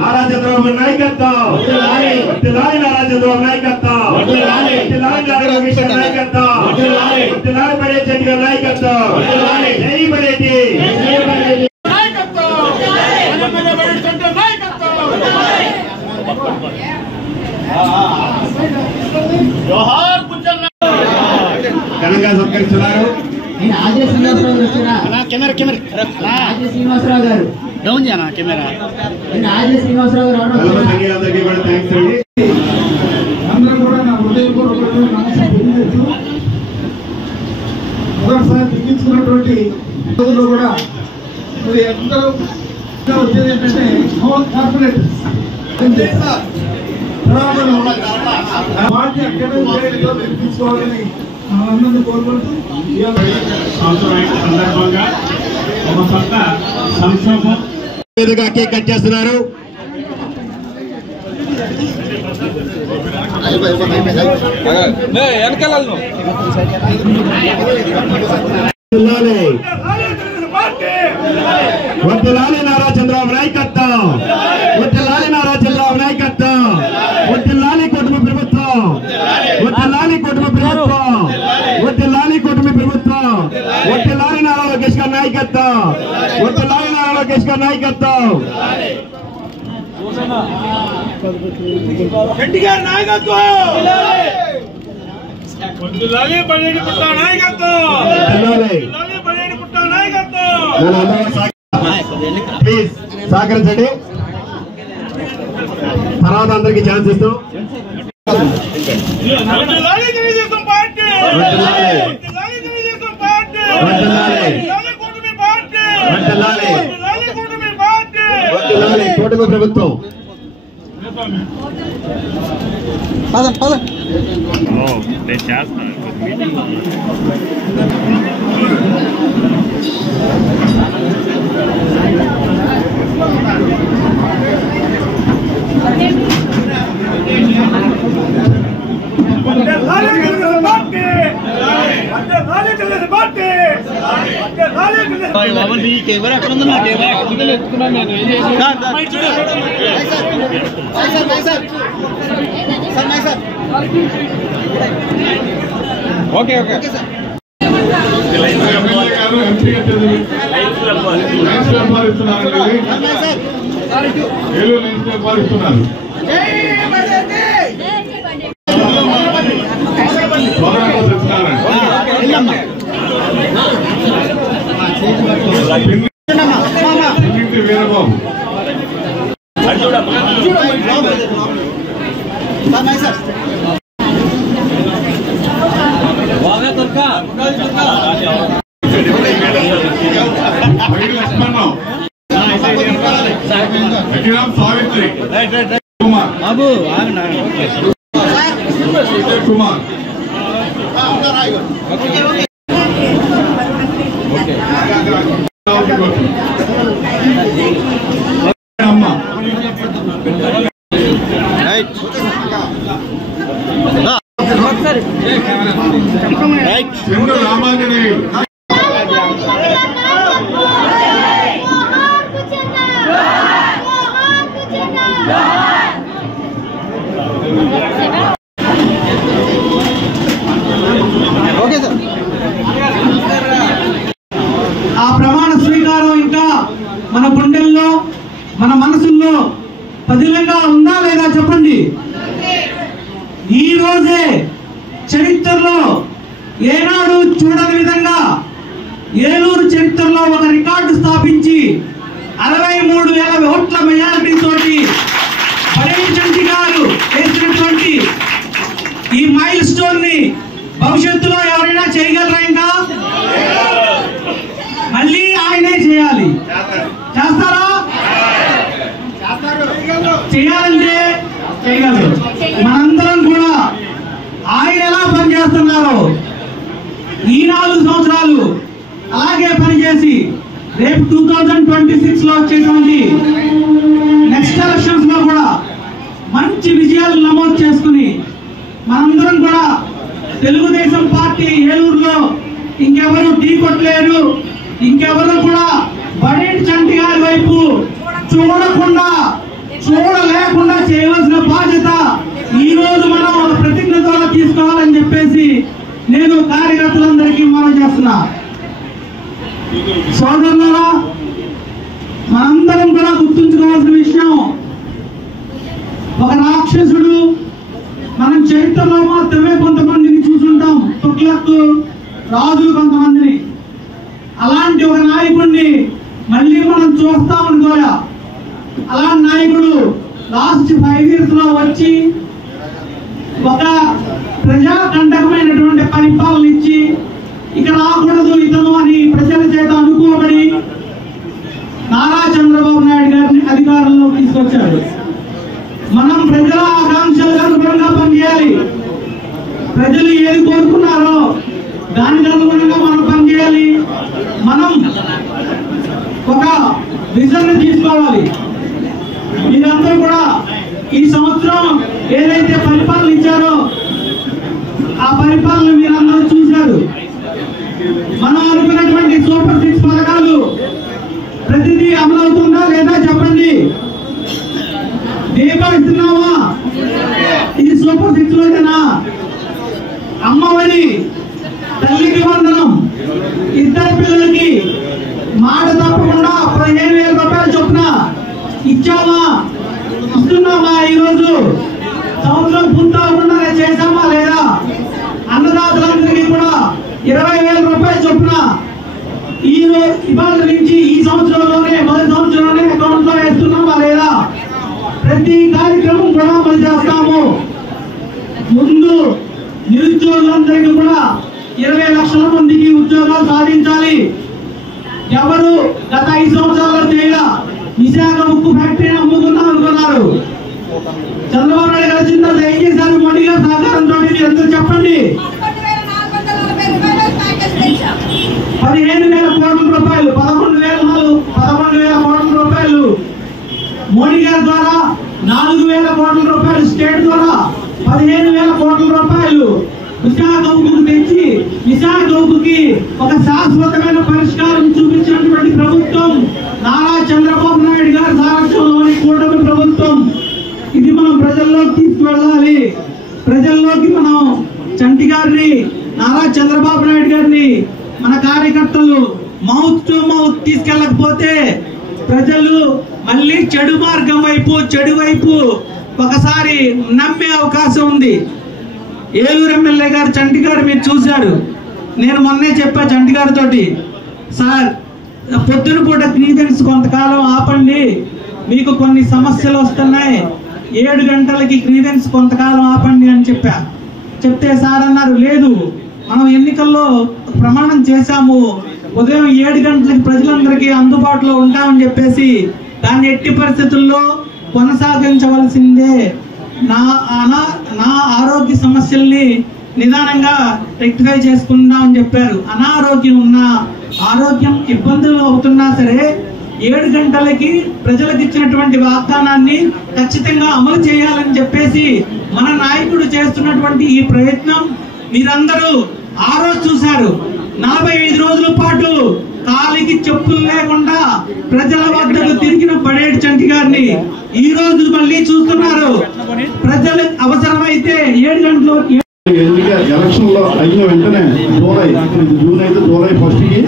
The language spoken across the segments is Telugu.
నారా చంద్రబాబు నాయకత్వం వర్ధిల్లాలి నారా చంద్రబాబు నాయకత్వం వర్ధిల్లాలి నారా లోకేష్ నాయకత్వం వర్ధిల్లాలి బడే చెట్టి గారి నాయకత్వం జై బడేటి నాయకత్వం బడే చెట్టి నాయకత్వం జోహార్ పుచ్చన్న ఘనంగా సత్కరిస్తున్నారు ఆర్జే శ్రీనివాసరావు గారు డౌన్ చేయనా కెమెరా ఆర్జే శ్రీనివాసరావు గారు అందరికీ కూడా థ్యాంక్స్ అండి. అందరూ కూడా నా హృదయపూర్వక మొదటిసారి దిగించుకున్నటువంటి రోజుల్లో కూడా మరి అందరూ వచ్చేది ఏంటంటే కార్పొరేట్ పార్టీ తీసుకోవాలని అందరినీ కోరుకుంటూ సందర్భంగా ఒక కొత్త సంక్షోభం మీదుగా కేక్ కట్ చేస్తున్నారు. వర్ధిల్లాలి నారా చంద్రబాబు నాయకత్వం వర్ధిల్లాలి నారా చంద్రబాబు నాయకత్వం వర్ధిల్లాలి కుటుంబ ప్రభుత్వం వర్ధిల్లాలి కుటుంబ ప్రభుత్వం వర్ధిల్లాలి కుటుంబ ప్రభుత్వం వర్ధిల్లాలి నారా లోకేష్ గారి నాయకత్వం వర్ధిల్లాలి నారా లోకేష్ గారి నాయకత్వం రెడ్డి గారి నాయకత్వం వర్ధిల్లాలి బడేటి పుట్ట నాయకత్వం వర్ధిల్లాలి బడేటి పుట్ట నాయకత్వం ప్లీజ్ సహకరించండి. తర్వాత అందరికి ఛాన్స్ ఇస్తాం. వర్ధిల్లాలి తెలుగుదేశం పార్టీ వర్ధిల్లాలి తెలుగుదేశం పార్టీ వర్ధిల్లాలి కూటమి పార్టీ వర్ధిల్లాలి కూటమి పార్టీ వర్ధిల్లాలి కూటమి ప్రభుత్వం. వర్ధిల్లాలి తెలుగుదేశం పార్టీ వర్ధిల్లాలి తెలుగుదేశం పార్టీ వర్ధిల్లాలి తెలుగుదేశం పార్టీ కెమెరా ఎక్కడ ఉంది నా కెమెరా ఎత్తుకున్నాను నేను ఓకే ఓకే వీరబాబు సావిత్రి కుమార్ బాబు కుమార్ అమ్మ చంద్ర రామాంజనేయ ఓకే సార్ ఆ ప్రమాణ స్వీకారం ఇంకా మన గుండెల్లో మన మనసుల్లో పదిలంగా ఉందా లేదా చెప్పండి. ఈ రోజే చరిత్రలో ఏనాడు చూడని విధంగా ఏలూరు చరిత్రలో ఒక రికార్డు స్థాపించి 63,000 ఓట్ల మెజారిటీ తోటి బడేటి చంటి గారు వేసినటువంటి ఈ మైల్ స్టోన్ ని భవిష్యత్తులో ఎవరైనా చేయగలరా? ఇంకా మళ్ళీ ఆయనే చేయాలి. చేస్తారా? చేయాలంటే చేయగలరు. మనందరం కూడా ఆయన ఎలా పనిచేస్తున్నారో ఈ 4 సంవత్సరాలు అలాగే పనిచేసి రేపు 2026 లో వచ్చేటువంటి నెక్స్ట్ ఎలక్షన్స్ లో కూడా మంచి విజయాలు నమోదు చేసుకుని మనందరం కూడా తెలుగుదేశం పార్టీ ఏలూరులో ఇంకెవరు ఢీకొట్టలేరు, ఇంకెవరు కూడా బడేటి చంటి గారి వైపు చూడలేకుండా చేయవలసిన బాధ్యత ఈ రోజు మనం ఒక ప్రతిజ్ఞ ద్వారా తీసుకోవాలని చెప్పేసి నేను కార్యకర్తలందరికీ మనం చేస్తున్నా. సోదరులారా, మనందరం కూడా గుర్తుంచుకోవాల్సిన విషయం, ఒక రాక్షసుడు మనం చరిత్రలో మాత్రమే కొంతమందిని చూసుంటాం, తుగ్లక్ రాజులు కొంతమందిని. అలాంటి ఒక నాయకుడిని మళ్ళీ మనం చూస్తామనుకోలే. అలాంటి నాయకుడు లాస్ట్ 5 years లో వచ్చి ఒక ప్రజాకంటకమైనటువంటి పరిపాలన ఇచ్చి ఇక రాకూడదు ఇతను అని ప్రజల చేత అనుకోబడి నారా చంద్రబాబు నాయుడు గారిని అధికారంలో తీసుకొచ్చాడు. మనం ప్రజల ఆకాంక్షలకు అనుగుణంగా పనిచేయాలి. ప్రజలు ఏది కోరుకున్నారో దానికి అనుగుణంగా మనం పనిచేయాలి. మనం ఒక విజన్ తీసుకోవాలి. మీరందరూ కూడా ఈ సంవత్సరం ఏదైతే పరిపాలన ఇచ్చారో ఆ పరిపాలన మీరందరూ చూశారు. మనం అనుకున్నటువంటి సూపర్ 6 పథకాలు ప్రతిదీ అమలవుతుందా లేదా చెప్పండి. దీపం ఇస్తున్నావా? ఇది సూపర్ 6 లోనేనా? అమ్మఒడి, తల్లికి వందనం, ఇద్దరు పిల్లలకి మాట తప్పకుండా 15,000 రూపాయలు చొప్పున ఇచ్చామా? ఇస్తున్నామా? ఈరోజు సంవత్సరం పూర్తవకుండానే చేశామా లేదా? అన్నదాతలందరికీ కూడా 20,000 రూపాయలు చొప్పున ఇవాళ నుంచి ఈ సంవత్సరంలోనే మొదటి సంవత్సరంలోనే అకౌంట్ లో వేస్తున్నామా లేదా? ప్రతి కార్యక్రమం కూడా మనం చేస్తాము. ముందు నిరుద్యోగులందరికీ కూడా 20 లక్షల మందికి ఉద్యోగాలు సాధించాలి. ఎవరు గత 5 సంవత్సరాల్లో చేయాల విశాఖ ఉక్కు ఫ్యాక్టరీని అమ్ముకున్నాం అనుకున్నారు. చంద్రబాబు నాయుడు గారు వచ్చిన తర్వాత ఏం చేశారు? మోడీ గారు సహకారంతో ఎంతో చెప్పండి. 15,000 కోట్ల రూపాయలు, 11,000 కోట్ల రూపాయలు మోడీ గారి ద్వారా, 4,000 కోట్ల రూపాయలు స్టేట్ ద్వారా, 15,000 కోట్ల రూపాయలు విశాఖ ఉక్కుకు తెచ్చి విశాఖ ఉక్కుకి ఒక శాశ్వతమైన పరిష్కారం చూపించినటువంటి ప్రభుత్వం నారా చంద్రబాబు నాయుడు గారి సారథ్యంలోని కూటమి ప్రభుత్వం. ఇది మనం ప్రజల్లోకి తీసుకువెళ్ళాలి. ప్రజల్లోకి మనం చంటి గారిని, నారా చంద్రబాబు నాయుడు గారిని, మన కార్యకర్తలు మౌత్ టు మౌత్ తీసుకెళ్ళకపోతే ప్రజలు మళ్ళీ చెడు మార్గం వైపు, చెడు వైపు ఒకసారి నమ్మే అవకాశం ఉంది. ఏలూరు ఎమ్మెల్యే గారు చంటి గారు మీరు చూశారు. నేను మొన్నే చెప్పా చంటి గారితో, సార్ పొద్దున పూట గ్రీవెన్స్ కొంతకాలం ఆపండి, మీకు కొన్ని సమస్యలు వస్తున్నాయి, 7 గంటలకి గ్రీవెన్స్ కొంతకాలం ఆపండి అని చెప్తే సార్ అన్నారు, లేదు మనం ఎన్నికల్లో ప్రమాణం చేశాము, ఉదయం 7 గంటలకి ప్రజలందరికీ అందుబాటులో ఉంటామని చెప్పేసి దాన్ని ఎట్టి పరిస్థితుల్లో కొనసాగించవలసిందే. నా ఆరోగ్య సమస్యల్ని నిదానంగా రెక్టిఫై చేసుకుందామని చెప్పారు. అనారోగ్యం ఉన్నా, ఆరోగ్యం ఇబ్బందులు అవుతున్నా సరే 7 గంటలకి ప్రజలకు ఇచ్చినటువంటి వాగ్దానాన్ని ఖచ్చితంగా అమలు చేయాలని చెప్పేసి మన నాయకుడు చేస్తున్నటువంటి ఈ ప్రయత్నం మీరందరూ ఆ రోజు చూశారు. 45 రోజుల పాటు కాలికి చెప్పులు లేకుండా ప్రజల వద్దకు తిరిగిన పడేటి చంటి గారిని ఈ రోజు మళ్ళీ చూస్తున్నారు. ప్రజలు అవసరమైతే 7 గంటలు ఎలక్షన్ లో అయిన వెంటనే జూన్ అయితే జూలై 1st కి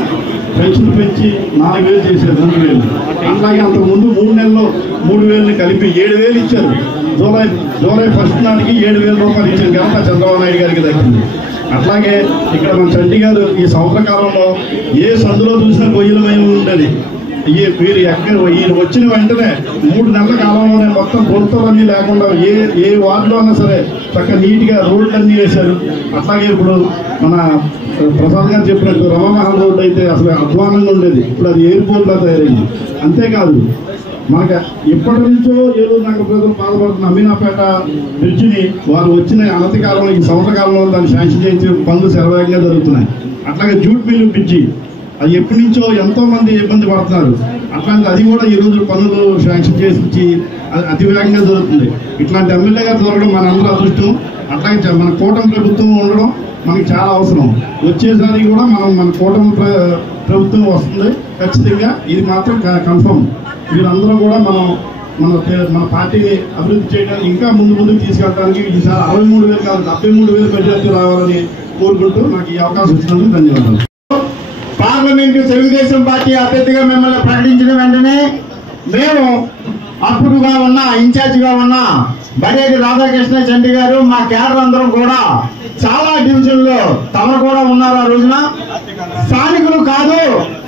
పెన్షన్ పెంచి 4,000 చేశారు, 2,000. అట్లాగే అంతకు ముందు 3 నెలల్లో 3,000 కలిపి 7,000 ఇచ్చారు. జూలై 1st నాటికి 7,000 రూపాయలు ఇచ్చారు. ఘనత చంద్రబాబు నాయుడు గారికి దక్కింది. అట్లాగే ఇక్కడ మన చంటి గారు ఈ సంవత్సర కాలంలో ఏ సందులో చూసినా గొయ్యలమై ఉండేది. వీరు ఈయన వచ్చిన వెంటనే 3 నెలల కాలంలోనే మొత్తం గుంతలన్నీ లేకుండా ఏ వార్డులో అయినా సరే చక్కగా నీట్గా రోడ్లన్నీ వేశారు. అట్లాగే ఇప్పుడు మన ప్రసాద్ గారు చెప్పినట్టు రమమహల్ రోడ్డు అయితే అసలు అధ్వానంగా ఉండేది, ఇప్పుడు అది ఎయిర్పోర్ట్లా తయారైంది. అంతేకాదు మనకు ఎప్పటి నుంచో ఏలూరు నగర ప్రజలు బాధపడుతున్న అమీనాపేట బ్రిడ్జిని వారు వచ్చిన అనతి కాలంలో ఈ సంవత్సర కాలంలో దాన్ని శాంక్షన్ చేయించే పనులు శరవేగంగా జరుగుతున్నాయి. అట్లాగే జూట్ మిల్లు బ్రిడ్జి అది ఎప్పటి నుంచో ఎంతో మంది ఇబ్బంది పడుతున్నారు. అట్లాంటి అది కూడా ఈరోజు పనులు శాంక్షన్ చేసి అతి వేగంగా జరుగుతుంది. ఇట్లాంటి ఎమ్మెల్యే గారు దొరకడం మనందరూ అదృష్టం. అట్లాగే మన కూటమి ప్రభుత్వం ఉండడం మనకి చాలా అవసరం. వచ్చేసరికి కూడా మన కూటమి ప్రభుత్వం వస్తుంది ఖచ్చితంగా, ఇది మాత్రం కన్ఫర్మ్. మీరందరూ కూడా మనం మన పార్టీని అభివృద్ధి చేయడానికి ఇంకా ముందుకు తీసుకెళ్ళడానికి ఈసారి 63,000 కాదు 73,000 మెజార్టీ రావాలని కోరుకుంటూ నాకు ఈ అవకాశం ఇచ్చినందుకు ధన్యవాదాలు. పార్లమెంటు తెలుగుదేశం పార్టీ అభ్యర్థిగా మిమ్మల్ని ప్రకటించిన వెంటనే మేము అప్పుడుగా ఉన్న ఇన్ఛార్జిగా ఉన్న బడేటి రాధాకృష్ణ చంటి గారు మా క్యాడర్ అందరం కూడా చాలా డివిజన్లో తమరు కూడా ఉన్నారు. ఆ రోజున స్థానికులు కాదు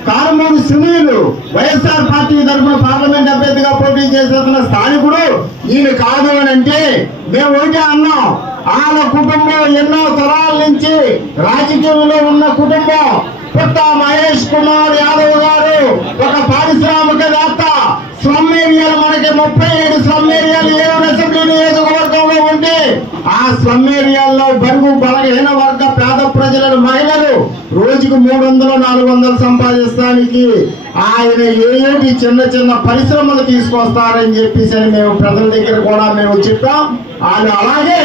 కారుమూరు సునీలు వైఎస్ఆర్ పార్టీ తరఫున పార్లమెంట్ అభ్యర్థిగా పోటీ చేస్తున్న స్థానికుడు ఈయన కాదు అని అంటే మేము ఒకటే అన్నాం. వాళ్ళ కుటుంబం ఎన్నో తరాల నుంచి రాజకీయంలో ఉన్న కుటుంబం. పుట్ట మహేష్ కుమార్ యాదవ్ గారు ఒక పారిశ్రామికవేత్త. స్లమ్ ఏరియాలు మనకి 37 స్లమ్ ఏరియాలు 7 అసెంబ్లీ నియోజకవర్గంలో ఉంటే ఆ స్లమ్ ఏరియాల్లో బరువు బలహీన వర్గ పేద ప్రజలను మహిళలు రోజుకు 300-400 సంపాదిస్తానికి ఆయన ఏటి చిన్న పరిశ్రమలు తీసుకొస్తారని చెప్పేసి మేము ప్రజల దగ్గర కూడా మేము చెప్పాం. వాళ్ళు అలాగే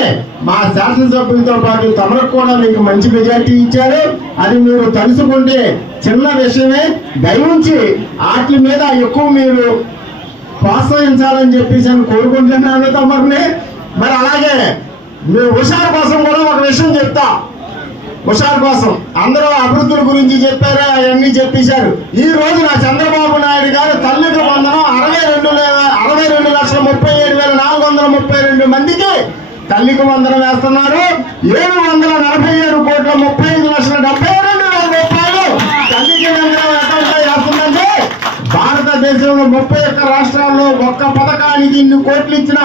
మా శాసనసభ్యులతో పాటు తమకు కూడా మీకు మంచి మెజార్టీ ఇచ్చారు. అది మీరు తెలుసుకుంటే చిన్న విషయమే. దయవుంచి వాటి మీద ఎక్కువ మీరు ప్రోత్సహించాలని చెప్పేసి అని కోరుకుంటున్నాను తమరిని. మరి అలాగే మీరు హుషారు కోసం కూడా ఒక విషయం చెప్తా. హుషారు కోసం అందరూ అభివృద్ధుల గురించి చెప్పారు, అవన్నీ చెప్పేశారు. ఈ రోజున చంద్రబాబు నాయుడు గారు తల్లికి వందనం 62,37,432 మందికి తల్లికి వందనం వేస్తున్నారు. 747,35,72,000 తల్లికి వందనం వేస్తుందంటే భారతదేశంలో 31 రాష్ట్రాల్లో ఒక్క పథకానికి ఇన్ని కోట్లు ఇచ్చిన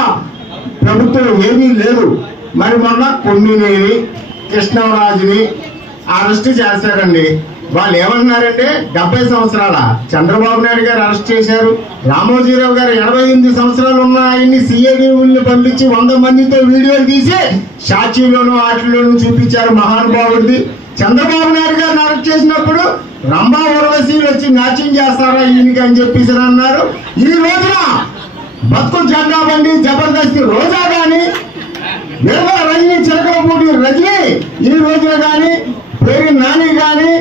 ప్రభుత్వం ఏమీ లేదు. మరి మొన్న కొమ్మినేని కృష్ణరాజుని అరెస్ట్ చేశారండి. వాళ్ళు ఏమన్నారంటే 70 సంవత్సరాల చంద్రబాబు నాయుడు గారు అరెస్ట్ చేశారు. రామోజీరావు గారు 88 సంవత్సరాలు ఉన్న ఆయన్ని సిఐడిని పంపించి 100 మందితో వీడియోలు తీసి సాక్షిలోను వాటిలోనూ చూపించారు మహానుభావుడిది. చంద్రబాబు నాయుడు గారిని అరెస్ట్ చేసినప్పుడు రంభా ఊర్వశీలు వచ్చి నాట్యం చేస్తారా ఈయనకి అని చెప్పేసి అన్నారు. ఈ రోజున బతుకు జెండా బండి జబర్దస్త్ రోజా గాని విడవ రజని చిలకలపూడి రజని ఈ రోజున గాని పేరు నాని గాని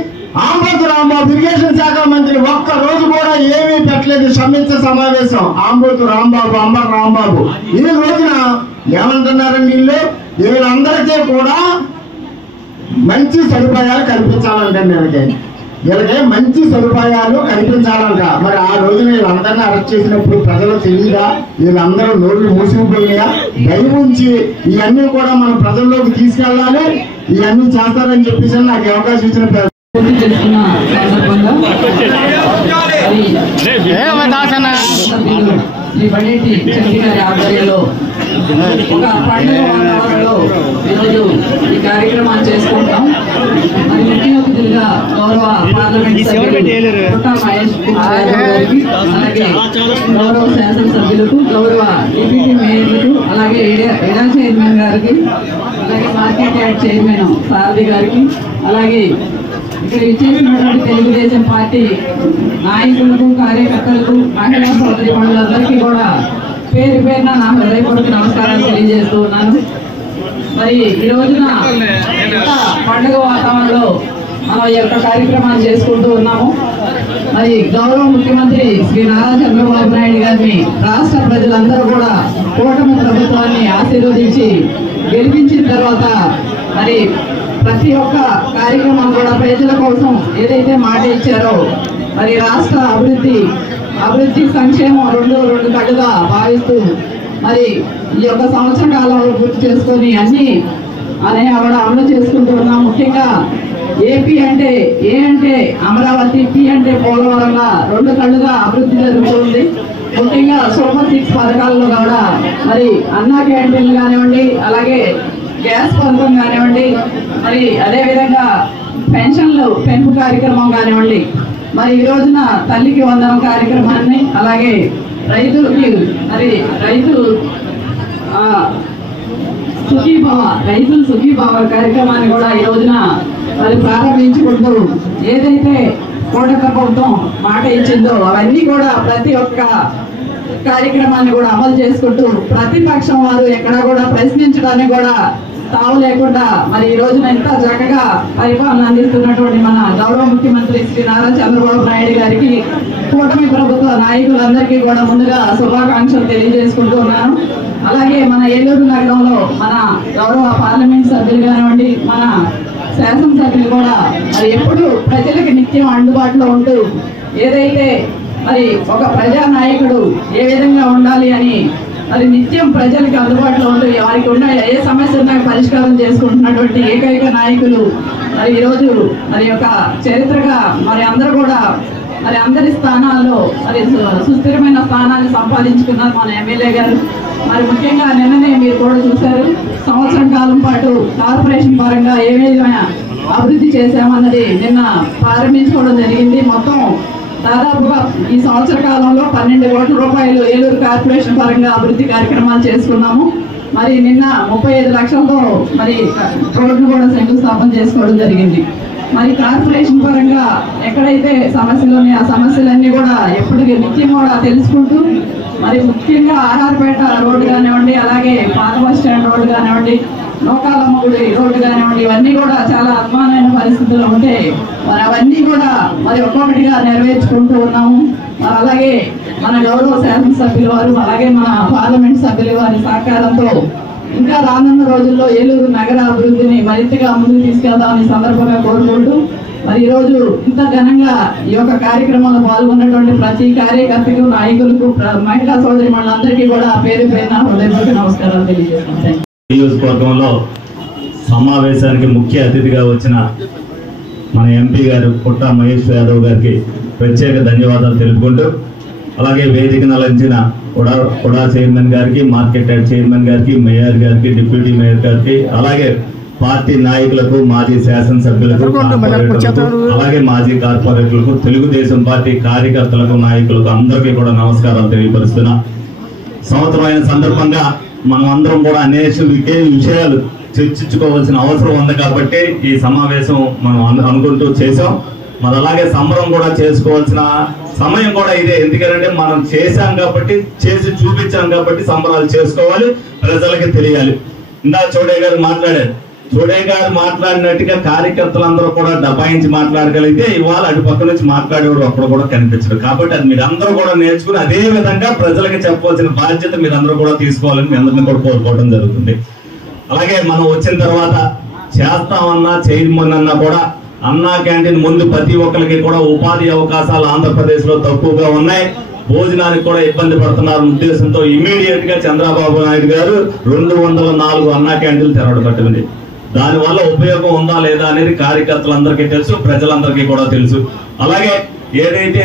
ఆంబోతు రాంబాబు ఇరిగేషన్ శాఖ మంత్రి ఒక్క రోజు కూడా ఏమీ పెట్టలేదు. సమీక్ష సమావేశం ఆంబోతు రాంబాబు అంబర్ రాంబాబు ఈ రోజున ఏమంటున్నారండి వీళ్ళందరికీ కూడా మంచి సదుపాయాలు కల్పించాలంటండి. వీళ్ళకి మంచి సదుపాయాలు కల్పించాలంట. మరి ఆ రోజున వీళ్ళందరినీ అరెస్ట్ చేసినప్పుడు ప్రజలు తెలియదా? వీళ్ళందరూ నోళ్లు మూసుకుపోయినా? దయవుంచి ఇవన్నీ కూడా మనం ప్రజల్లోకి తీసుకెళ్ళాలి. ఇవన్నీ చేస్తారని చెప్పేసి నాకు అవకాశం ఇచ్చిన శ్రీ బడేటి చంటి గారి ఆధ్వర్యంలో ఒక పండుగ వాతావరణంలో ఈరోజు ఈ కార్యక్రమాన్ని చేసుకుంటాం. మరి ముఖ్య అతిథులుగా గౌరవ పార్లమెంట్ సభ్యులు పుట్ట మహేష్ కుమార్ గారికి, అలాగే గౌరవ శాసనసభ్యులకు, గౌరవ డిప్యూటీ మేయర్లకు, అలాగే ఎడా చైర్మన్ గారికి, అలాగే మార్కెట్ యార్డ్ చైర్మన్ సారథి గారికి, అలాగే ఇక్కడ ఇచ్చేసినటువంటి తెలుగుదేశం పార్టీ నాయకులకు, కార్యకర్తలకు, మహిళా సోదరి మనులందరికీ కూడా పేరు పేరున నా హృదయపూర్వక నమస్కారాలు తెలియజేస్తూ ఉన్నాను. మరి ఈ రోజున పండుగ వాతావరణంలో మనం ఈ యొక్క కార్యక్రమాన్ని చేసుకుంటూ ఉన్నాము. మరి గౌరవ ముఖ్యమంత్రి శ్రీ నారా చంద్రబాబు నాయుడు గారిని రాష్ట్ర ప్రజలందరూ కూడా కూటమి ప్రభుత్వాన్ని ఆశీర్వదించి గెలిపించిన తర్వాత మరి ప్రతి ఒక్క కార్యక్రమం కూడా ప్రజల కోసం ఏదైతే మాట ఇచ్చారో మరి రాష్ట్ర అభివృద్ధి సంక్షేమం రెండు కళ్ళుగా భావిస్తూ మరి ఈ యొక్క సంవత్సర కాలంలో పూర్తి చేసుకొని అన్ని కూడా అమలు చేసుకుంటూ ఉన్నాం. ముఖ్యంగా ఏపీ అంటే ఏ అంటే అమరావతి, పి అంటే పోలవరంగా రెండు కళ్ళుగా అభివృద్ధి జరుగుతుంది. ముఖ్యంగా సూపర్ 6 పథకాలలో కూడా మరి అన్నా క్యాంటీన్లు కానివ్వండి, అలాగే గ్యాస్ పథకం కానివ్వండి, మరి అదేవిధంగా పెన్షన్లు పెంపు కార్యక్రమం కానివ్వండి, మరి ఈ రోజున తల్లికి వందనం కార్యక్రమాన్ని, అలాగే రైతులకి మరి రైతులు సుఖీభావ కార్యక్రమాన్ని కూడా ఈ రోజున మరి ప్రారంభించుకుంటూ ఏదైతే కూటమి ప్రభుత్వం మాట ఇచ్చిందో అవన్నీ కూడా ప్రతి ఒక్క కార్యక్రమాన్ని కూడా అమలు చేసుకుంటూ ప్రతిపక్షం వారు ఎక్కడా కూడా ప్రశ్నించడానికి కూడా తావు లేకుండా మరి ఈ రోజున ఇంత చక్కగా పరిపాలన అందిస్తున్నటువంటి మన గౌరవ ముఖ్యమంత్రి శ్రీ నారా చంద్రబాబు నాయుడు గారికి కూటమి ప్రభుత్వ నాయకులందరికీ కూడా ముందుగా శుభాకాంక్షలు తెలియజేసుకుంటూ ఉన్నాను. అలాగే మన ఏలూరు నగరంలో మన గౌరవ పార్లమెంట్ సభ్యులు కానివ్వండి, మన శాసనసభ్యులు కూడా మరి ఎప్పుడు ప్రజలకు నిత్యం అందుబాటులో ఉంటూ ఏదైతే మరి ఒక ప్రజానాయకుడు ఏ విధంగా ఉండాలి అని మరి నిత్యం ప్రజలకు అందుబాటులో ఉంటూ వారికి ఉన్న ఏ సమస్య ఉన్నా పరిష్కారం చేసుకుంటున్నటువంటి ఏకైక నాయకులు మరి ఈరోజు మరి యొక్క చరిత్రగా మరి అందరూ కూడా మరి అందరి స్థానాల్లో మరి సుస్థిరమైన స్థానాన్ని సంపాదించుకున్నారు మన ఎమ్మెల్యే గారు. మరి ముఖ్యంగా నిన్ననే మీరు కూడా చూశారు, సంవత్సరం కాలం పాటు కార్పొరేషన్ పరంగా ఏ విధమైన అభివృద్ధి చేశామన్నది నిన్న ప్రారంభించుకోవడం జరిగింది. మొత్తం దాదాపుగా ఈ సంవత్సర కాలంలో 12 కోట్ల రూపాయలు ఏలూరు కార్పొరేషన్ పరంగా అభివృద్ధి కార్యక్రమాలు చేసుకున్నాము. మరి నిన్న 35 లక్షలతో మరి రోడ్లు కూడా శంకుస్థాపన చేసుకోవడం జరిగింది. మరి కార్పొరేషన్ పరంగా ఎక్కడైతే సమస్యలు ఉన్నాయో ఆ సమస్యలన్నీ కూడా ఎప్పటికీ నిత్యం కూడా తెలుసుకుంటూ మరి ముఖ్యంగా ఆర్ఆర్పేట రోడ్డు కానివ్వండి, అలాగే పాత బస్ స్టాండ్ రోడ్డు కానివ్వండి, నోకాలమ్మ గుడి రోడ్డు కానివ్వండి, ఇవన్నీ కూడా చాలా అద్భుతమైన పరిస్థితుల్లో ఉంటే మరి అవన్నీ కూడా మరి ఒక్కొక్కటిగా నెరవేర్చుకుంటూ ఉన్నాము. మరి అలాగే మన గౌరవ శాసనసభ్యుల వారు అలాగే మన పార్లమెంట్ సభ్యుల వారి సహకారంతో ఇంకా రానున్న రోజుల్లో ఏలూరు నగర అభివృద్ధిని మరింతగా ముందుకు తీసుకెళ్దామని సందర్భంగా కోరుకుంటూ మరి ఈరోజు ఇంత ఘనంగా ఈ యొక్క కార్యక్రమంలో పాల్గొన్నటువంటి ప్రతి కార్యకర్తకు, నాయకులకు, మహిళా సోదరి మనందరికీ కూడా పేరు పేరున హృదయపూర్వక నమస్కారాలు తెలియజేస్తున్నాను. నియోజకవర్గంలో సమావేశానికి ముఖ్య అతిథిగా వచ్చిన మన ఎంపీ గారు పుట్ట మహేష్ యాదవ్ గారికి ప్రత్యేక ధన్యవాదాలు తెలుపుకుంటూ, అలాగే వేదికను అలంచిన కొడా చైర్మన్ గారికి, మార్కెట్ యార్డ్ చైర్మన్ గారికి, మేయర్ గారికి, డిప్యూటీ మేయర్ గారికి, అలాగే పార్టీ నాయకులకు, మాజీ శాసనసభ్యులకు, అలాగే మాజీ కార్పొరేటర్లకు, తెలుగుదేశం పార్టీ కార్యకర్తలకు, నాయకులకు అందరికీ కూడా నమస్కారాలు తెలియపరుస్తున్నా. సంవత్సరమైన సందర్భంగా మనం అందరం కూడా అనేక విషయాలు చర్చించుకోవాల్సిన అవసరం ఉంది కాబట్టి ఈ సమావేశం మనం అనుకుంటూ చేసాం. మరి అలాగే సంబరం కూడా చేసుకోవాల్సిన సమయం కూడా ఇదే. ఎందుకంటే మనం చేశాం కాబట్టి, చేసి చూపించాం కాబట్టి సంబరాలు చేసుకోవాలి, ప్రజలకి తెలియాలి. ఇందా చౌడయ్య గారు మాట్లాడారు. చౌడయ్య గారు మాట్లాడినట్టుగా కార్యకర్తలందరూ కూడా దబాయించి మాట్లాడగలిగితే ఇవాళ అటు పక్క నుంచి మాట్లాడేవాడు అప్పుడు కూడా కనిపించడు. కాబట్టి అది మీరందరూ కూడా నేర్చుకుని అదే విధంగా ప్రజలకి చెప్పవలసిన బాధ్యత మీరందరూ కూడా తీసుకోవాలని మీ అందరినీ కూడా కోరుకోవడం జరుగుతుంది. అలాగే మనం వచ్చిన తర్వాత చేస్తామన్నా చేయమన్నా కూడా అన్నా క్యాంటీన్ ముందు ప్రతి ఒక్కరికి కూడా ఉపాధి అవకాశాలు ఆంధ్రప్రదేశ్ లో తక్కువగా ఉన్నాయి, భోజనానికి కూడా ఇబ్బంది పడుతున్నారు ఉద్దేశంతో ఇమీడియట్ గా చంద్రబాబు నాయుడు గారు 204 అన్నా క్యాంటీన్లు తెరవడం పట్టింది. దానివల్ల ఉపయోగం ఉందా లేదా అనేది కార్యకర్తలందరికీ తెలుసు, ప్రజలందరికీ కూడా తెలుసు. అలాగే ఏదైతే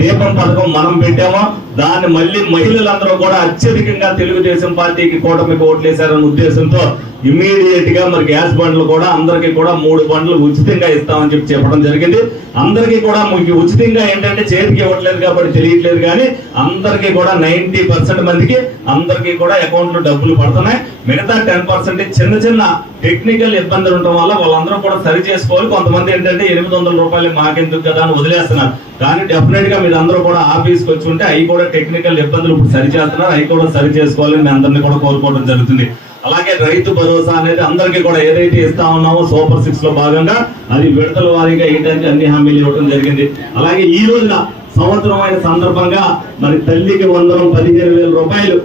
దీపం పథకం మనం పెట్టామో దాన్ని మళ్ళీ మహిళలందరూ కూడా అత్యధికంగా తెలుగుదేశం పార్టీకి కూటమికి ఓట్లేశారన్న ఉద్దేశంతో ఇమీడియట్ గా మరి గ్యాస్ బండ్లు కూడా అందరికీ కూడా 3 బండ్లు ఉచితంగా ఇస్తామని చెప్పడం జరిగింది. అందరికీ కూడా మీకు ఉచితంగా ఏంటంటే చేతికి ఇవ్వట్లేదు కాబట్టి తెలియట్లేదు, కానీ అందరికీ కూడా 90% మందికి అందరికీ కూడా అకౌంట్ లో డబ్బులు పడుతున్నాయి. మిగతా 10% చిన్న చిన్న టెక్నికల్ ఇబ్బందులు ఉండటం వల్ల వాళ్ళందరూ కూడా సరి చేసుకోవాలి. కొంతమంది ఏంటంటే 800 రూపాయలు మాకెందుకు కదా అని వదిలేస్తున్నారు. కానీ డెఫినెట్ గా మీరు అందరూ కూడా ఆఫీస్కి వచ్చి ఉంటే అవి కూడా టెక్నికల్ ఇబ్బందులు ఇప్పుడు సరి చేస్తున్నారు, అవి కూడా సరి చేసుకోవాలని మీ అందరినీ కూడా కోరుకోవడం జరుగుతుంది. అలాగే రైతు భరోసా అనేది అందరికీ కూడా ఏదైతే ఇస్తా ఉన్నామో సూపర్ 6 లో భాగంగా అది విడతల వారీగా వేయడానికి అన్ని హామీలు ఇవ్వడం జరిగింది. అలాగే ఈ రోజున సంవత్సరం అయిన సందర్భంగా మరి తల్లికి 15,000 రూపాయలు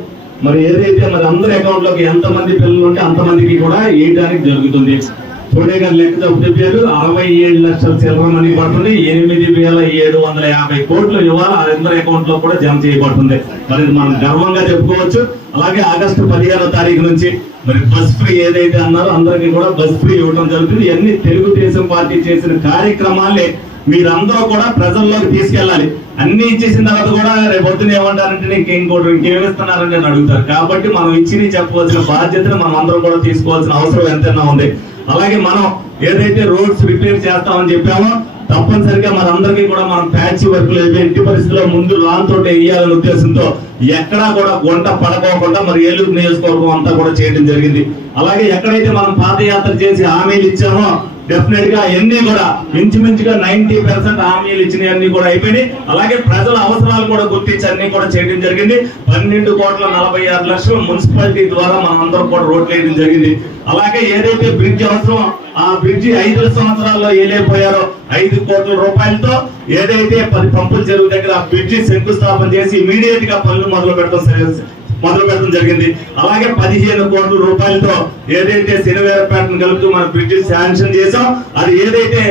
మరి ఏదైతే మరి అందరి అకౌంట్ లోకి ఎంతమంది పిల్లలు ఉంటే అంతమందికి కూడా వేయడానికి జరుగుతుంది. చౌడయ్య గారు లెక్క చెప్పారు, 67 లక్షల చిల్లరమని పడుతుంది, 8,750 కోట్లు ఇవాళ అందరి అకౌంట్ లో కూడా జమ చేయబడుతుంది. మరి మనం గర్వంగా చెప్పుకోవచ్చు. అలాగే ఆగస్టు 15వ తారీఖు నుంచి మరి బస్ ఫ్రీ ఏదైతే అన్నారో అందరికీ కూడా బస్ ఫ్రీ ఇవ్వడం జరుగుతుంది. ఇవన్నీ తెలుగుదేశం పార్టీ చేసిన కార్యక్రమాలే మీరందరూ కూడా ప్రజల్లోకి తీసుకెళ్లాలి. అన్ని ఇచ్చేసిన తర్వాత కూడా రేపు పొద్దున ఏమంటారంటే ఇంకేమిస్తున్నారని నేను అడుగుతారు. కాబట్టి మనం ఇచ్చి చెప్పవలసిన బాధ్యతను మనం అందరం కూడా తీసుకోవాల్సిన అవసరం ఎంతైనా ఉంది. అలాగే మనం ఏదైతే రోడ్స్ రిపేర్ చేస్తామని చెప్పామో తప్పనిసరిగా మనందరికీ కూడా మనం ప్యాచ్ వర్క్లు ఎట్టి పరిస్థితుల్లో ముందు రాన్తో వేయాలనే ఉద్దేశంతో ఎక్కడా కూడా గుంట పడకోకుండా మరి ఏలూరు నియోజకవర్గం అంతా కూడా చేయడం జరిగింది. అలాగే ఎక్కడైతే మనం పాదయాత్ర చేసి హామీలు ఇచ్చామో డెఫినెట్ గా అన్ని కూడా ఇంచుమించుగా 90% హామీలు ఇచ్చినవన్నీ కూడా అయిపోయినాయి. అలాగే ప్రజల అవసరాలు కూడా గుర్తించి అన్ని కూడా చేయడం జరిగింది. 12,46,00,000 మున్సిపాలిటీ ద్వారా మనం అందరం కూడా రోడ్లు వేయడం జరిగింది. అలాగే ఏదైతే బ్రిడ్జ్ అవసరం ఆ బ్రిడ్జి 5 సంవత్సరాల్లో ఏలేపోయారో 5 కోట్ల రూపాయలతో ఏదైతే 10 పంపుల చెరువు దగ్గర ఆ బ్రిడ్జి శంకుస్థాపన చేసి ఇమీడియట్ గా పనులు మొదలు పెట్టడం జరిగింది. అలాగే 15 కోట్ల రూపాయలతో ఏదైతే శనివేరపేటను కలుపుతూ మన బ్రిడ్జి శాంక్షన్ చేసాం, అది ఏదైతే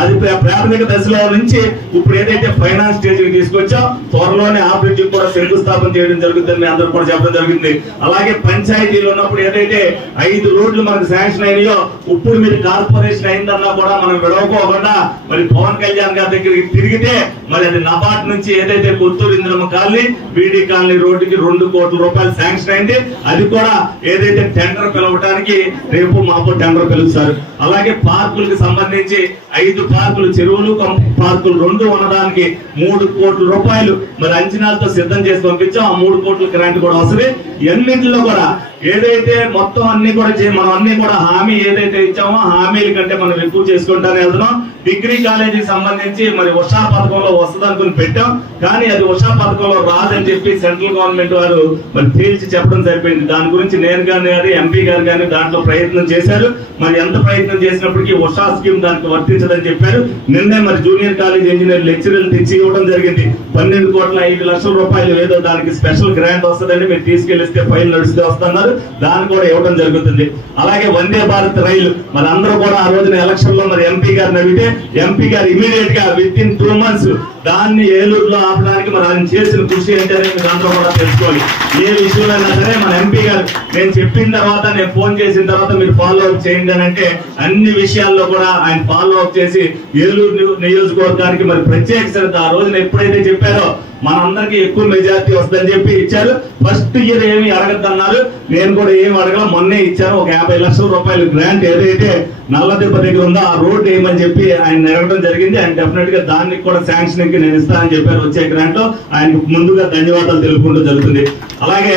అది ప్రాథమిక దశలో నుంచి ఇప్పుడు ఏదైతే ఫైనాన్స్ స్టేజ్ కి తీసుకొచ్చా త్వరలోనే ఆ బ్రిడ్జ్ కూడా శంకుస్థాపన చేయడం జరుగుతుంది, మీ అందరూ కూడా చెప్పడం జరిగింది. అలాగే పంచాయతీలు ఉన్నప్పుడు ఏదైతే 5 రోడ్లు మనకు శాంక్షన్ అయినాయో ఇప్పుడు మీరు కార్పొరేషన్ అయిందన్నా కూడా మనం విడవకోకుండా మరి పవన్ కళ్యాణ్ గారి దగ్గరికి తిరిగితే మరి అది నబార్డ్ నుంచి ఏదైతే కొత్తూరు ఇంద్రమ్మ కాలనీ బీడీ కాలనీ రోడ్డుకి 2 కోట్ల రూపాయలు శాంక్షన్ అయింది. అది కూడా ఏదైతే టెండర్ పిలవడానికి రేపు మాపు టెండర్ పిలుస్తారు. అలాగే పార్కులకు సంబంధించి 5 పార్కులు, చెరువులు పార్కులు 2 ఉండడానికి 3 కోట్ల రూపాయలు మరి అంచనాలతో సిద్ధం చేసి పంపించాం. ఆ 3 కోట్ల గ్రాంట్ కూడా వస్తుంది. ఎన్నింటిలో కూడా ఏదైతే మొత్తం అన్ని కూడా మనం అన్ని కూడా హామీ ఏదైతే ఇచ్చామో హామీల కంటే మనం ఎక్కువ చేసుకుంటానే వెళ్తున్నాం. డిగ్రీ కాలేజీకి సంబంధించి మరి ఉషా పథకంలో వస్తుంది అనుకుని పెట్టాం, కానీ అది ఉషా పథకంలో రాదని చెప్పి సెంట్రల్ గవర్నమెంట్ వారు మరి తేల్చి చెప్పడం సరిపోయింది. దాని గురించి నేను కానీ ఎంపీ గారు కానీ దాంట్లో ప్రయత్నం చేశారు. మరి ఎంత ప్రయత్నం చేసినప్పటికీ ఉషా స్కీమ్ దానికి వర్తించదని చెప్పారు. నిన్నే మరి జూనియర్ కాలేజ్ ఇంజనీర్ లెక్చరర్లు తెచ్చి ఇవ్వడం జరిగింది. 12,05,00,000 రూపాయలు ఏదో దానికి స్పెషల్ గ్రాంట్ వస్తుందని మీరు తీసుకెళ్లిస్తే ఫైల్ నడిస్తే వస్తున్నారు, దాన్ని కూడా ఇవ్వడం జరుగుతుంది. అలాగే వందే భారత్ రైలు మరి అందరూ కూడా ఆ రోజున ఎలక్షన్ లో మరి ఎంపీ గారిని అడిగితే ఎంపీ గారు ఇమీడియట్ గా విత్ ఇన్ 2 months దాన్ని ఏలూరులో ఆపడానికి మరి ఆయన చేసిన కృషి ఏంటనే మీరు అందరూ కూడా తెలుసుకోవాలి. ఏ విషయంలో సరే మన ఎంపీ గారు నేను చెప్పిన తర్వాత నేను ఫోన్ చేసిన తర్వాత మీరు ఫాలో అప్ చేయండి అని అంటే అన్ని విషయాల్లో కూడా ఆయన ఫాలో అప్ చేసి ఏలూరు నియోజకవర్గానికి మరి ప్రత్యేక శ్రద్ధ ఆ రోజున ఎప్పుడైతే చెప్పారో మనందరికి ఎక్కువ మెజారిటీ వస్తుందని చెప్పి ఇచ్చారు. ఫస్ట్ ఇయర్ ఏమి అడగద్దన్నారు, నేను కూడా ఏమి అడగల, మొన్నే ఇచ్చారు. ఒక 50,00,000 రూపాయలు గ్రాంట్ ఏదైతే నల్లదిబ్బ దగ్గర ఉందో ఆ రోడ్ ఏమని చెప్పి ఆయన అడగడం జరిగింది. ఆయన డెఫినెట్ గా దానికి కూడా శాంక్షన్ కి నేను ఇస్తానని చెప్పారు. వచ్చే గ్రాంట్ లో ఆయనకు ముందుగా ధన్యవాదాలు తెలుపుకుంటూ జరుగుతుంది. అలాగే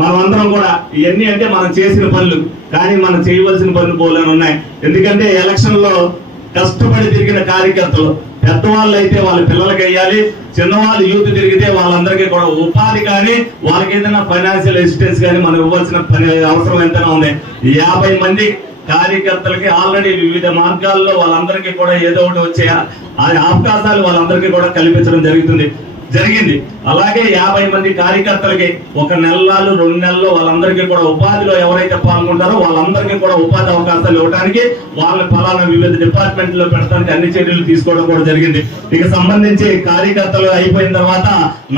మనం అందరం కూడా ఇవన్నీ అంటే మనం చేసిన పనులు, కానీ మనం చేయవలసిన పనులు పోలేని ఉన్నాయి. ఎందుకంటే ఎలక్షన్ లో కష్టపడి తిరిగిన కార్యకర్తలు పెద్దవాళ్ళు అయితే వాళ్ళ పిల్లలకి వేయాలి, చిన్నవాళ్ళు యూత్ తిరిగితే వాళ్ళందరికీ కూడా ఉపాధి కానీ వాళ్ళకి ఏదైనా ఫైనాన్షియల్ అసిస్టెన్స్ కానీ మనం ఇవ్వాల్సిన అవసరం ఎంతైనా ఉంది. 50 మంది కార్యకర్తలకి ఆల్రెడీ వివిధ మార్గాల్లో వాళ్ళందరికీ కూడా ఏదో ఒకటి వచ్చే అవకాశాలు వాళ్ళందరికీ కూడా కల్పించడం జరిగింది. అలాగే 50 మంది కార్యకర్తలకి 1 నెలలు 2 నెలలు వాళ్ళందరికీ కూడా ఉపాధిలో ఎవరైతే పాల్గొంటారో వాళ్ళందరికీ కూడా ఉపాధి అవకాశాలు ఇవ్వడానికి వాళ్ళ ఫలానా వివిధ డిపార్ట్మెంట్ లో పెట్టడానికి అన్ని చర్యలు తీసుకోవడం కూడా జరిగింది. ఇక సంబంధించి కార్యకర్తలు అయిపోయిన తర్వాత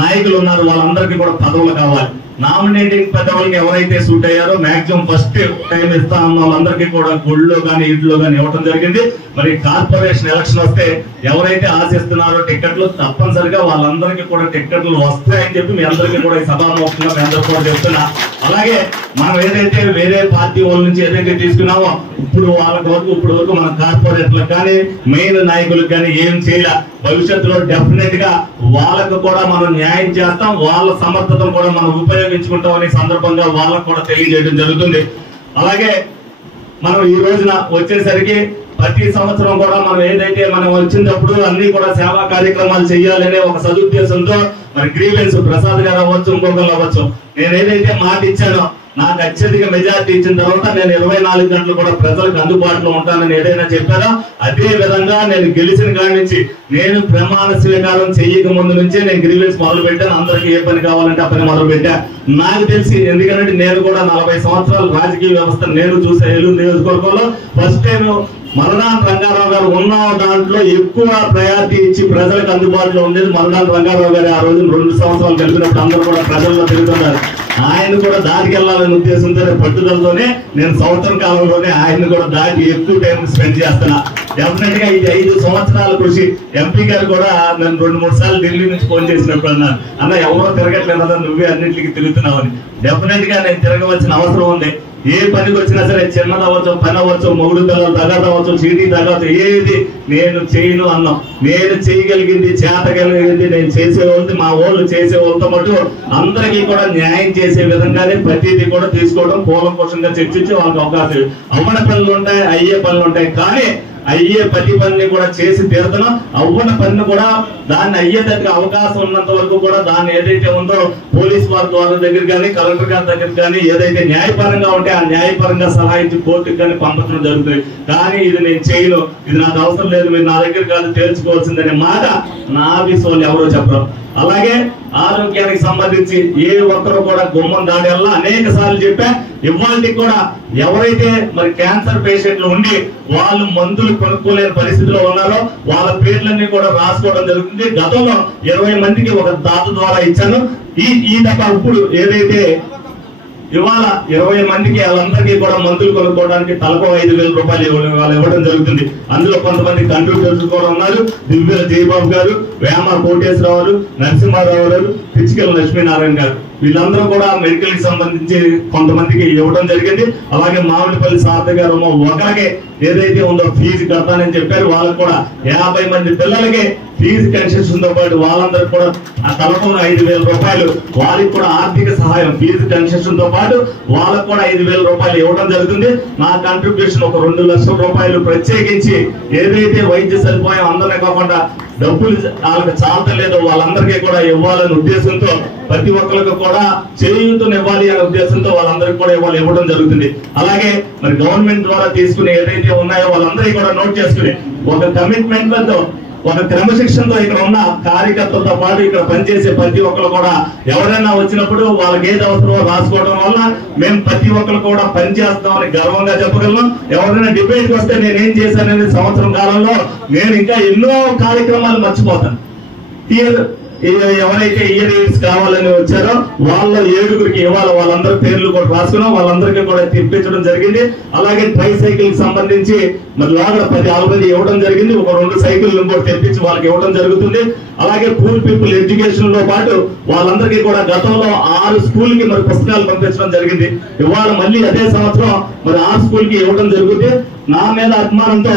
నాయకులు ఉన్నారు, వాళ్ళందరికీ కూడా పదవులు కావాలి. నామినేటింగ్ పదవులకి ఎవరైతే సూట్ అయ్యారో మాక్సిమం ఫస్ట్ టైం ఇస్తా ఉన్న వాళ్ళందరికీ కూడా గుళ్ళో కానీ ఇంట్లో కానీ ఇవ్వడం జరిగింది. మరి కార్పొరేషన్ ఎలక్షన్ వస్తే ఎవరైతే ఆశిస్తున్నారో టికెట్లు తప్పనిసరిగా వాళ్ళందరికీ కూడా టికెట్లు వస్తాయని చెప్పి మీ అందరికీ కూడా ఈ సభాముఖంగా మీ అందరూ కూడా చెప్తున్నా. అలాగే మనం ఏదైతే వేరే పార్టీ వాళ్ళ నుంచి ఏదైతే తీసుకున్నామో ఇప్పుడు వరకు మన కార్పొరేట్లకు కానీ మెయిన్ నాయకులకు కానీ ఏం చేయాల, భవిష్యత్తులో డెఫినెట్ గా వాళ్ళకు కూడా మనం న్యాయం చేస్తాం, వాళ్ళ సమర్థతను కూడా మనం ఉపయోగించుకుంటాం అనే సందర్భంగా వాళ్ళకు కూడా తెలియజేయడం జరుగుతుంది. అలాగే మనం ఈ రోజున వచ్చేసరికి ప్రతి సంవత్సరం కూడా మనం ఏదైతే మనం వచ్చినప్పుడు అన్ని కూడా సేవా కార్యక్రమాలు చేయాలనే ఒక సదుద్దేశంతో మరి గ్రీవెన్స్ ప్రసాద్ గారు అవ్వచ్చు, ఇంకొకరు అవ్వచ్చు, నేను ఏదైతే మాట ఇచ్చానో నాకు అత్యధిక మెజార్టీ ఇచ్చిన తర్వాత నేను 24 గంటలు కూడా ప్రజలకు అందుబాటులో ఉంటానని ఏదైనా చెప్పారో అదే విధంగా నేను గెలిచిన కాడి నుంచి నేను ప్రమాణ స్వీకారం చెయ్యక ముందు నుంచే నేను గ్రీవెన్స్ మొదలు పెట్టాను. అందరికీ ఏ పని కావాలంటే ఆ పని మొదలు పెట్టా. నాకు తెలిసి ఎందుకంటే నేను కూడా 40 సంవత్సరాలు రాజకీయ వ్యవస్థ నేను చూసే ఏలూరు నియోజకవర్గంలో ఫస్ట్ టైం మరణాన్ రంగారావు గారు ఉన్న దాంట్లో ఎక్కువ ప్రయారిటీ ఇచ్చి ప్రజలకు అందుబాటులో ఉండేది మరణాన్ రంగారావు గారు. ఆ రోజు 2 సంవత్సరాలు కలిపినప్పుడు అందరూ కూడా ప్రజల్లో తిరుగుతున్నారు. ఆయన కూడా దాటికి వెళ్ళాలనే ఉద్దేశంతో పట్టుదలతోనే నేను సంవత్సరం కాలంలోనే ఆయన కూడా దాటి ఎక్కువ టైం స్పెండ్ చేస్తున్నా. డెఫినెట్ గా ఇది 5 సంవత్సరాల కృషి. ఎంపీ గారు కూడా నేను 2-3 సార్లు ఢిల్లీ నుంచి ఫోన్ చేసినప్పుడు అన్నారు, అన్న ఎవరో తిరగట్లేదు, నువ్వే అన్నింటికి తిరుగుతున్నావు అని. డెఫినెట్ గా నేను తిరగవలసిన అవసరం ఉంది. ఏ పనికి వచ్చినా సరే చిన్నదవచ్చు, పని అవ్వచ్చు, మొగుడు పిల్లలు తగ్గవచ్చు, చీటీ తగ్గవచ్చు, ఏది నేను చేయను అన్నాం. నేను చేయగలిగింది, చేతగలిగింది నేను చేసేవాళ్ళది, మా వాళ్ళు చేసేవాళ్ళతో మటు అందరికీ కూడా న్యాయం చేసే విధంగానే ప్రతిదీ కూడా తీసుకోవడం, కూలంకషంగా చర్చించి వాళ్ళకి అవకాశం. అవ్వని పనులు ఉంటాయి, అయ్యే పనులు ఉంటాయి, కానీ అయ్యే ప్రతి పనిని కూడా చేసి తీరుతున్నాం. అవ్వని పనిని కూడా దాన్ని అయ్యేటట్టుగా అవకాశం ఉన్నంత వరకు కూడా దాన్ని ఏదైతే ఉందో పోలీస్ వారి ద్వారా దగ్గర కానీ, కలెక్టర్ గారి దగ్గర కానీ ఏదైతే న్యాయపరంగా ఉంటే ఆ న్యాయపరంగా సహాయించి కోర్టుకు కానీ పంపించడం జరుగుతుంది. కానీ ఇది నేను చేయను, ఇది నాకు అవసరం లేదు, మీరు నా దగ్గర కాదు తేల్చుకోవాల్సిందనే మాట నా ఆఫీస్ వాళ్ళు ఎవరో చెప్పరు. అలాగే ఆరోగ్యానికి సంబంధించి ఏ ఒక్కరు కూడా గుమ్మం దాడేలా అనేక సార్లు చెప్పా. ఇవాళకి కూడా ఎవరైతే మరి క్యాన్సర్ పేషెంట్లు ఉండి వాళ్ళు మందులు కొనుక్కోలేని పరిస్థితిలో ఉన్నారో వాళ్ళ పేర్లన్నీ కూడా రాసుకోవడం జరుగుతుంది. గతంలో 20 మందికి ఒక దాత ద్వారా ఇచ్చాను. ఈ దఫా ఇప్పుడు ఏదైతే ఇవాళ 20 మందికి వాళ్ళందరికీ కూడా మందులు కొనుక్కోవడానికి తలకు 5,000 రూపాయలు ఇవ్వడం జరుగుతుంది. అందులో కొంతమంది కంట్రిబ్యూటర్స్ కూడా ఉన్నారు. దివ్య జయబాబు గారు, వేమ కోటేశ్వరరావు గారు, నరసింహారావు గారు, పిచ్చికల లక్ష్మీనారాయణ గారు, వీళ్ళందరూ కూడా మెడికల్ కి సంబంధించి కొంతమందికి ఇవ్వడం జరిగింది. అలాగే మామిడిపల్లి సారథి గారు ఒకరికి ఏదైతే ఉందో ఫీజు కడతానని చెప్పారు. వాళ్ళకు కూడా 50 మంది పిల్లలకి ఫీజు కన్సెషన్ తో పాటు వాళ్ళందరూ కూడా ఆ తలకు 5,000 రూపాయలు వాళ్ళకి కూడా ఆర్థిక సహాయం ఫీజు కన్సెషన్ తో పాటు వాళ్ళకు కూడా 5,000 రూపాయలు ఇవ్వడం జరుగుతుంది. నా కంట్రిబ్యూషన్ ఒక 2 లక్షల రూపాయలు ప్రత్యేకించి ఏదైతే వైద్య సదుపాయం అందరినీ కాకుండా డబ్బులు వాళ్ళకి చాలతలేదో వాళ్ళందరికీ కూడా ఇవ్వాలనే ఉద్దేశంతో ప్రతి ఒక్కరికి కూడా చేయూతనివ్వాలి అనే ఉద్దేశంతో వాళ్ళందరికీ కూడా ఇవ్వడం జరుగుతుంది. అలాగే మరి గవర్నమెంట్ ద్వారా తీసుకుని ఏదైతే ఉన్నాయో వాళ్ళందరికీ కూడా నోట్ చేసుకుని ఒక కమిట్మెంట్ తో, ఒక క్రమశిక్షణతో ఇక్కడ ఉన్న కార్యకర్తలతో పాటు ఇక్కడ పనిచేసే ప్రతి ఒక్కరు కూడా ఎవరైనా వచ్చినప్పుడు వాళ్ళకి ఏది అవసరమో రాసుకోవడం వల్ల మేము ప్రతి ఒక్కరు కూడా పనిచేస్తామని గర్వంగా చెప్పగలం. ఎవరైనా డిబేట్కి వస్తే నేనేం చేశాననేది సంవత్సరం కాలంలో నేను ఇంకా ఎన్నో కార్యక్రమాలు మర్చిపోతాను. ఎవరైతే ఇయర్ ఎయిడ్స్ కావాలని వచ్చారో వాళ్ళ 7గురికి ఇవాళ వాళ్ళందరి పేర్లు కూడా రాసుకున్నాం. వాళ్ళందరికీ కూడా తెప్పించడం జరిగింది. అలాగే ట్రై సైకిల్ కి సంబంధించి మరి లోగడ 10 ఆల్రెడీ ఇవ్వడం జరిగింది. ఒక 2 సైకిల్ కూడా తెప్పించి వాళ్ళకి ఇవ్వడం జరుగుతుంది. అలాగే పూర్ పీపుల్ ఎడ్యుకేషన్ తో పాటు వాళ్ళందరికీ కూడా గతంలో 6 స్కూల్ కి మరి పుస్తకాలు పంపించడం జరిగింది. ఇవాళ మళ్ళీ అదే సంవత్సరం మరి 6 స్కూల్ కి ఇవ్వడం జరుగుతుంది. నా మీద అభిమానంతో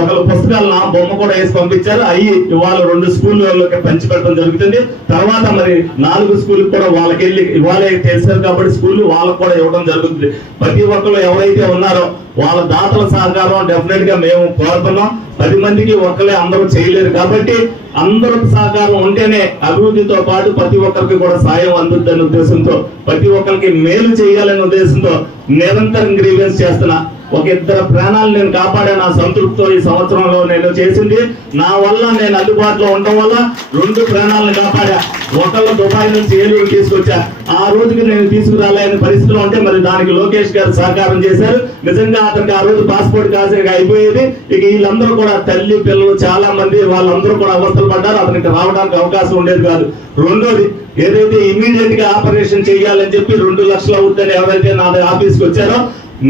ఒకరు పుస్తకాలు నా బొమ్మ కూడా వేసి పంపించారు. అవి ఇవాళ 2 స్కూళ్ళకి పంచిపెట్టడం జరుగుతుంది. తర్వాత మరి 4 స్కూల్ కూడా వాళ్ళకి వెళ్ళి ఇవాళ తెలిసారు కాబట్టి స్కూల్ వాళ్ళకు కూడా ఇవ్వడం జరుగుతుంది. ప్రతి ఒక్కరు ఎవరైతే ఉన్నారో వాళ్ళ దాతల సహకారం డెఫినెట్ గా మేము కోరుతున్నాం. 10 మందికి ఒక్కలే అందరూ చేయలేరు కాబట్టి అందరూ సహకారం ఉంటేనే అభివృద్ధితో పాటు ప్రతి ఒక్కరికి కూడా సాయం అందుతుందనే ఉద్దేశంతో, ప్రతి ఒక్కరికి మేలు చేయాలనే ఉద్దేశంతో నిరంతరం గ్రీవెన్స్ చేస్తున్నా. ఒక 2 ప్రాణాలు నేను కాపాడాను. ఆ సంతృప్తితో ఈ సంవత్సరంలో నేను చేసింది నా వల్ల, నేను అందుబాటులో ఉండడం వల్ల 2 ప్రాణాలను కాపాడా. ఒకళ్ళు దుబాయ్ నుంచి ఏలూరు తీసుకొచ్చా. ఆ రోజుకి నేను తీసుకురాలేని పరిస్థితిలో ఉంటే మరి దానికి లోకేష్ గారు సహకారం చేశారు. నిజంగా అతనికి ఆ రోజు పాస్పోర్ట్ కాసేగా అయిపోయేది. ఇక వీళ్ళందరూ కూడా తల్లి పిల్లలు చాలా మంది వాళ్ళందరూ కూడా అవస్థలు పడ్డారు. అతనికి రావడానికి అవకాశం ఉండేది కాదు. రెండోది ఏదైతే ఇమీడియట్ గా ఆపరేషన్ చేయాలని చెప్పి 2 లక్షలు అవుతుందని ఎవరైతే నా ఆఫీస్కి వచ్చారో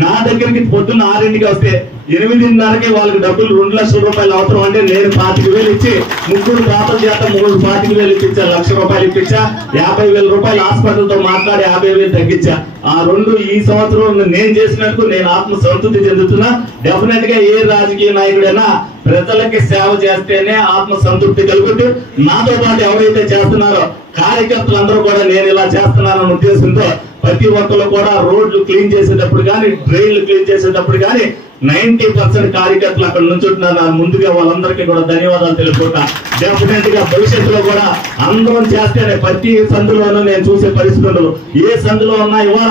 నా దగ్గరికి పొద్దున్న 6కి వస్తే 8:30కి వాళ్ళకి డబ్బులు 2 లక్షల రూపాయలు అవసరం అంటే నేను 25,000 ఇచ్చి 3 దాతల చేత 25,000 ఇప్పించా. 1,00,000 రూపాయలు ఇప్పించా. 50,000 రూపాయలు హాస్పిటల్ తో మాట్లాడి 50,000 తగ్గించా. ఆ 2 ఈ సంవత్సరం నేను చేసినందుకు నేను ఆత్మ సంతృప్తి చెందుతున్నా. డెఫినెట్ గా ఏ రాజకీయ నాయకుడైనా ప్రజలకి సేవ చేస్తేనే ఆత్మ సంతృప్తి కలుగుతుంది. నాతో పాటు ఎవరైతే చేస్తున్నారో కార్యకర్తలందరూ కూడా నేను ఇలా చేస్తున్నానన్న ఉద్దేశంతో ప్రతి ఒక్కరు కూడా రోడ్లు క్లీన్ చేసేటప్పుడు కానీ, డ్రైన్లు క్లీన్ చేసేటప్పుడు కానీ 90% కార్యకర్తలు అక్కడ నుంచుంటున్నారు. ముందుగా వాళ్ళందరికీ కూడా ధన్యవాదాలు తెలుపుకుంటా. డెఫినెట్ గా భవిష్యత్తులో కూడా అందరం చేస్తేనే ప్రతి సందులోనూ నేను చూసే పరిస్థితులు ఏ సందులో ఉన్నా ఇవాళ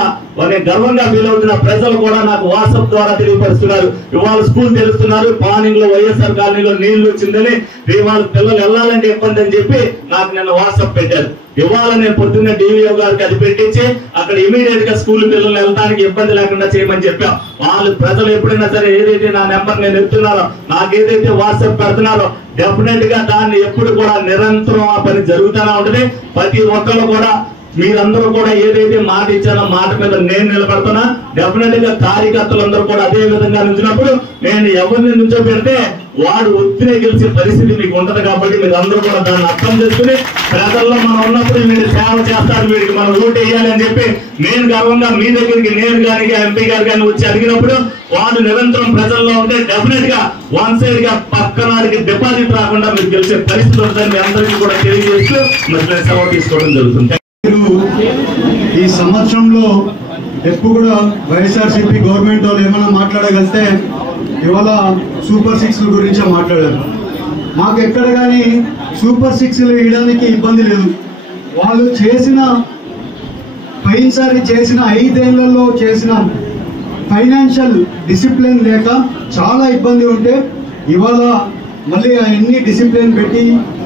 నేను గర్వంగా ఫీల్ అవుతున్న ప్రజలు కూడా నాకు వాట్సాప్ ద్వారా తెలియపరుస్తున్నారు. ఇవాళ స్కూల్ తెలుస్తున్నారు. పానింగ్ లో వైఎస్ఆర్ కాలనీలో నీళ్లు వచ్చిందని ఇవాళ పిల్లలు వెళ్ళాలంటే ఇబ్బంది అని చెప్పి నాకు నిన్న వాట్సాప్ పెట్టారు. ఇవాళ నేను పొద్దున్న డివిఓ గారికి అది పెట్టించి అక్కడ ఇమీడియట్ గా స్కూల్ పిల్లలు వెళ్ళడానికి ఇబ్బంది లేకుండా చేయమని చెప్పాం. వాళ్ళు ప్రజలు ఎప్పుడైనా సరే ఏదైతే నా నెంబర్ నేను ఎత్తున్నారో, నాకు ఏదైతే వాట్సాప్ పెడుతున్నారో డెఫినెట్ గా దాన్ని ఎప్పుడు కూడా నిరంతరం ఆ పని జరుగుతూనే ఉంటుంది. ప్రతి ఒక్కరు కూడా మీరందరూ కూడా ఏదైతే మాట ఇచ్చానో మాట మీద నేను నిలబడుతున్నా. డెఫినెట్ గా కార్యకర్తలందరూ కూడా అదే విధంగా నుంచినప్పుడు నేను ఎవరిని నుంచో పెడితే వాడు ఒత్తిడి గెలిచే పరిస్థితి మీకు ఉంటది. కాబట్టి మీరు అందరూ కూడా దాన్ని అర్థం చేసుకుని ప్రజల్లో మనం ఉన్నప్పుడు వీడు సేవ చేస్తారు, వీడికి మనం ఓటు వేయాలి అని చెప్పి నేను గర్వంగా మీ దగ్గరికి నేను కానీ ఎంపీ గారు కానీ వచ్చి అడిగినప్పుడు వాడు నిరంతరం ప్రజల్లో ఉంటే డెఫినెట్ గా వన్ సైడ్ గా పక్కనాడికి డిపాజిట్ రాకుండా మీరు గెలిచే పరిస్థితి ఉంటుందని మీ అందరికీ కూడా తెలియజేస్తూ మరి నేను సెలవు తీసుకోవడం జరుగుతుంది. ఈ సంవత్సరంలో ఎప్పుడు కూడా వైఎస్ఆర్సీపీ గవర్నమెంట్ వాళ్ళు ఏమైనా మాట్లాడగలిస్తే ఇవాళ సూపర్ 6 గురించి మాట్లాడారు. మాకు ఎక్కడ కానీ సూపర్ 6 వేయడానికి ఇబ్బంది లేదు. వాళ్ళు చేసిన పోయినసారి చేసిన 5 ఏళ్లలో చేసిన ఫైనాన్షియల్ డిసిప్లిన్ లేక చాలా ఇబ్బంది ఉంటే ఇవాళ మళ్ళీ అన్ని డిసిప్లిన్ పెట్టి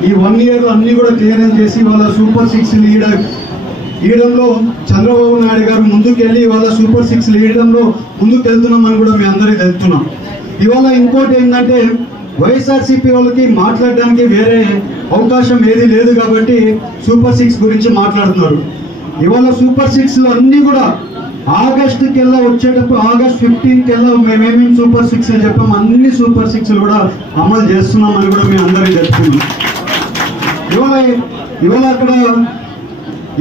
ఈ 1 ఇయర్ అన్ని కూడా క్లియరెన్స్ చేసి ఇవాళ సూపర్ 6 లీడర్లో చంద్రబాబు నాయుడు గారు ముందుకెళ్ళి ఇవాళ సూపర్ 6 లీడర్లో ముందుకు వెళ్తున్నామని కూడా మీ అందరికీ తెలుస్తున్నాం. ఇవాళ ఇంకోటి ఏంటంటే వైఎస్ఆర్సీపీ వాళ్ళకి మాట్లాడడానికి వేరే అవకాశం ఏది లేదు కాబట్టి సూపర్ 6 గురించి మాట్లాడుతున్నారు. ఇవాళ సూపర్ 6 అన్ని కూడా ఆగస్టుకి వెళ్ళా వచ్చేటప్పుడు ఆగస్ట్ 15కి వెళ్ళా మేమేమేమి సూపర్ 6 అని చెప్పాం, అన్ని సూపర్ 6 కూడా అమలు చేస్తున్నామని కూడా మేము అందరికీ చెప్తున్నాం. ఇవాళ అక్కడ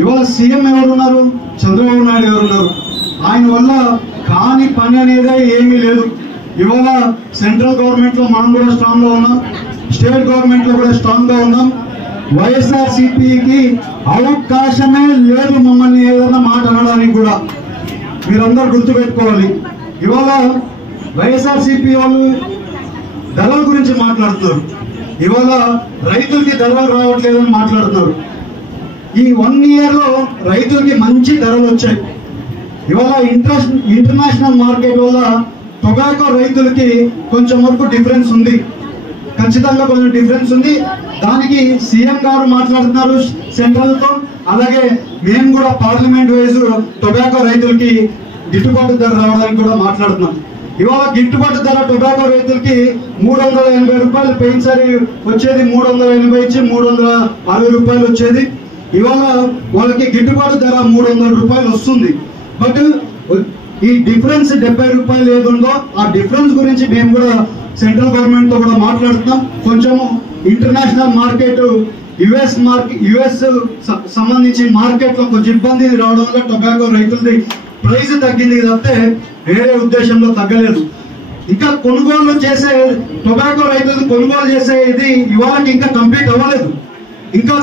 ఇవాళ సీఎం ఎవరున్నారు? చంద్రబాబు నాయుడు గారు ఉన్నారు. ఆయన వల్ల కాని పని అనేదే ఏమీ లేదు. ఇవాళ సెంట్రల్ గవర్నమెంట్ లో మనం కూడా స్ట్రాంగ్ గా ఉన్నాం, స్టేట్ గవర్నమెంట్ లో కూడా స్ట్రాంగ్ గా ఉన్నాం. వైఎస్ఆర్సీపీకి అవకాశమే లేదు మమ్మల్ని ఏదైనా మాట అనడానికి కూడా. మీరందరూ గుర్తుపెట్టుకోవాలి. ఇవాళ వైఎస్ఆర్సీపీ వాళ్ళు ధరల గురించి మాట్లాడుతున్నారు. ఇవాళ రైతులకి ధరలు రావట్లేదని మాట్లాడుతున్నారు. ఈ 1 ఇయర్ లో రైతులకి మంచి ధరలు వచ్చాయి. ఇవాళ ఇంటర్నేషనల్ మార్కెట్ వల్ల టొబాకో రైతులకి కొంచెం వరకు డిఫరెన్స్ ఉంది, ఖచ్చితంగా కొంచెం డిఫరెన్స్ ఉంది. దానికి సీఎం గారు మాట్లాడుతున్నారు సెంట్రల్ తో, అలాగే మేము కూడా పార్లమెంట్ వైజ్ టొబాకో రైతులకి గిట్టుబాటు ధర రావడానికి కూడా మాట్లాడుతున్నాం. ఇవాళ గిట్టుబాటు ధర టొబాకో రైతులకి 380 రూపాయలు పోయినసారి వచ్చేది, 380 ఇచ్చి 360 రూపాయలు వచ్చేది. ఇవాళ వాళ్ళకి గిట్టుబాటు ధర 300 రూపాయలు వస్తుంది. బట్ ఈ డిఫరెన్స్ 70 రూపాయలు ఏదుందో ఆ డిఫరెన్స్ గురించి మేము కూడా సెంట్రల్ గవర్నమెంట్ తో కూడా మాట్లాడుతున్నాం. కొంచెము ఇంటర్నేషనల్ మార్కెట్ యుఎస్ సంబంధించి మార్కెట్ లో కొంచెం ఇబ్బంది రావడం వల్ల టొబాకో రైతులది ప్రైస్ తగ్గింది తప్పితే వేరే ఉద్దేశంలో తగ్గలేదు. ఇంకా కొనుగోలు చేసే టొబాకో రైతులు కొనుగోలు చేసే ఇది ఇవాళకి ఇంకా కంప్లీట్ అవ్వలేదు. ఇంకా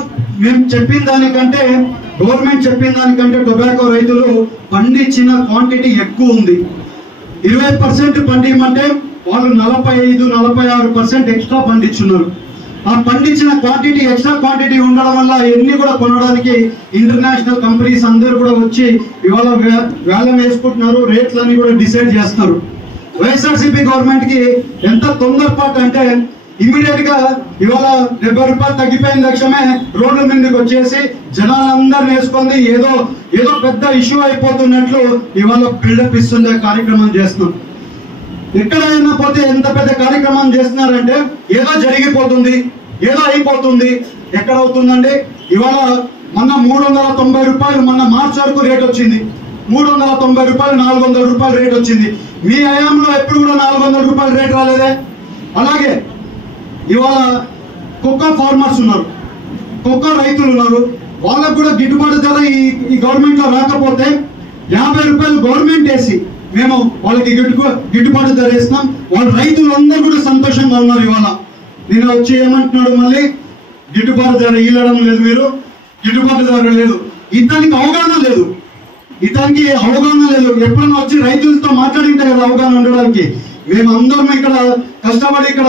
మేము చెప్పిన దానికంటే గవర్నమెంట్ చెప్పిన దానికంటే టొబాకో రైతులు పండించిన క్వాంటిటీ ఎక్కువ ఉంది. 20% పండిమంటే వాళ్ళు 45-46% ఎక్స్ట్రా పండించున్నారు. ఆ పండించిన క్వాంటిటీ ఎక్స్ట్రా క్వాంటిటీ ఉండడం వల్ల ఎన్ని కూడా కొనడానికి ఇంటర్నేషనల్ కంపెనీస్ అందరూ కూడా వచ్చి ఇవాళ వేలం వేసుకుంటున్నారు, రేట్లన్నీ కూడా డిసైడ్ చేస్తున్నారు. వైఎస్ఆర్సీపీ గవర్నమెంట్ కి ఎంత తొందరపాటు అంటే ఇమీడియట్ గా ఇవాళ 70 రూపాయలు తగ్గిపోయిన లక్ష్యమే రోడ్ల మీదకి వచ్చేసి జనాలందరినీ వేసుకుంది ఏదో పెద్ద ఇష్యూ అయిపోతున్నట్లు ఇవాళ బిల్డప్ ఇస్తుండే కార్యక్రమం చేస్తున్నాం. ఎక్కడైనా పోతే ఎంత పెద్ద కార్యక్రమం చేస్తున్నారంటే ఏదో జరిగిపోతుంది, ఏదో అయిపోతుంది. ఎక్కడ అవుతుందండి? ఇవాళ మొన్న 390 రూపాయలు మొన్న మార్చి వరకు రేట్ వచ్చింది. 390 రూపాయలు 400 రూపాయలు రేట్ వచ్చింది. మీ హయాంలో ఎప్పుడు కూడా 400 రూపాయలు రేట్ రాలేదే. అలాగే ఇవాళ కోకో ఫార్మర్స్ ఉన్నారు, కోకో రైతులు ఉన్నారు. వాళ్ళకు కూడా గిట్టుబాటు ధర ఈ గవర్నమెంట్ లో రాకపోతే 50 రూపాయలు గవర్నమెంట్ వేసి మేము వాళ్ళకి గిట్టుబాటు ధర వేస్తున్నాం. వాళ్ళ రైతులందరూ కూడా సంతోషంగా ఉన్నారు. ఇవాళ నేను వచ్చి ఏమంటున్నాడు, మళ్ళీ గిట్టుబాటు ధర ఇవ్వడం లేదు, మీరు గిట్టుబాటు ధర లేదు. ఇతనికి అవగాహన లేదు. ఎప్పుడన్నా వచ్చి రైతులతో మాట్లాడింటే కదా అవగాహన ఉండడానికి. మేమందరం ఇక్కడ కష్టపడి ఇక్కడ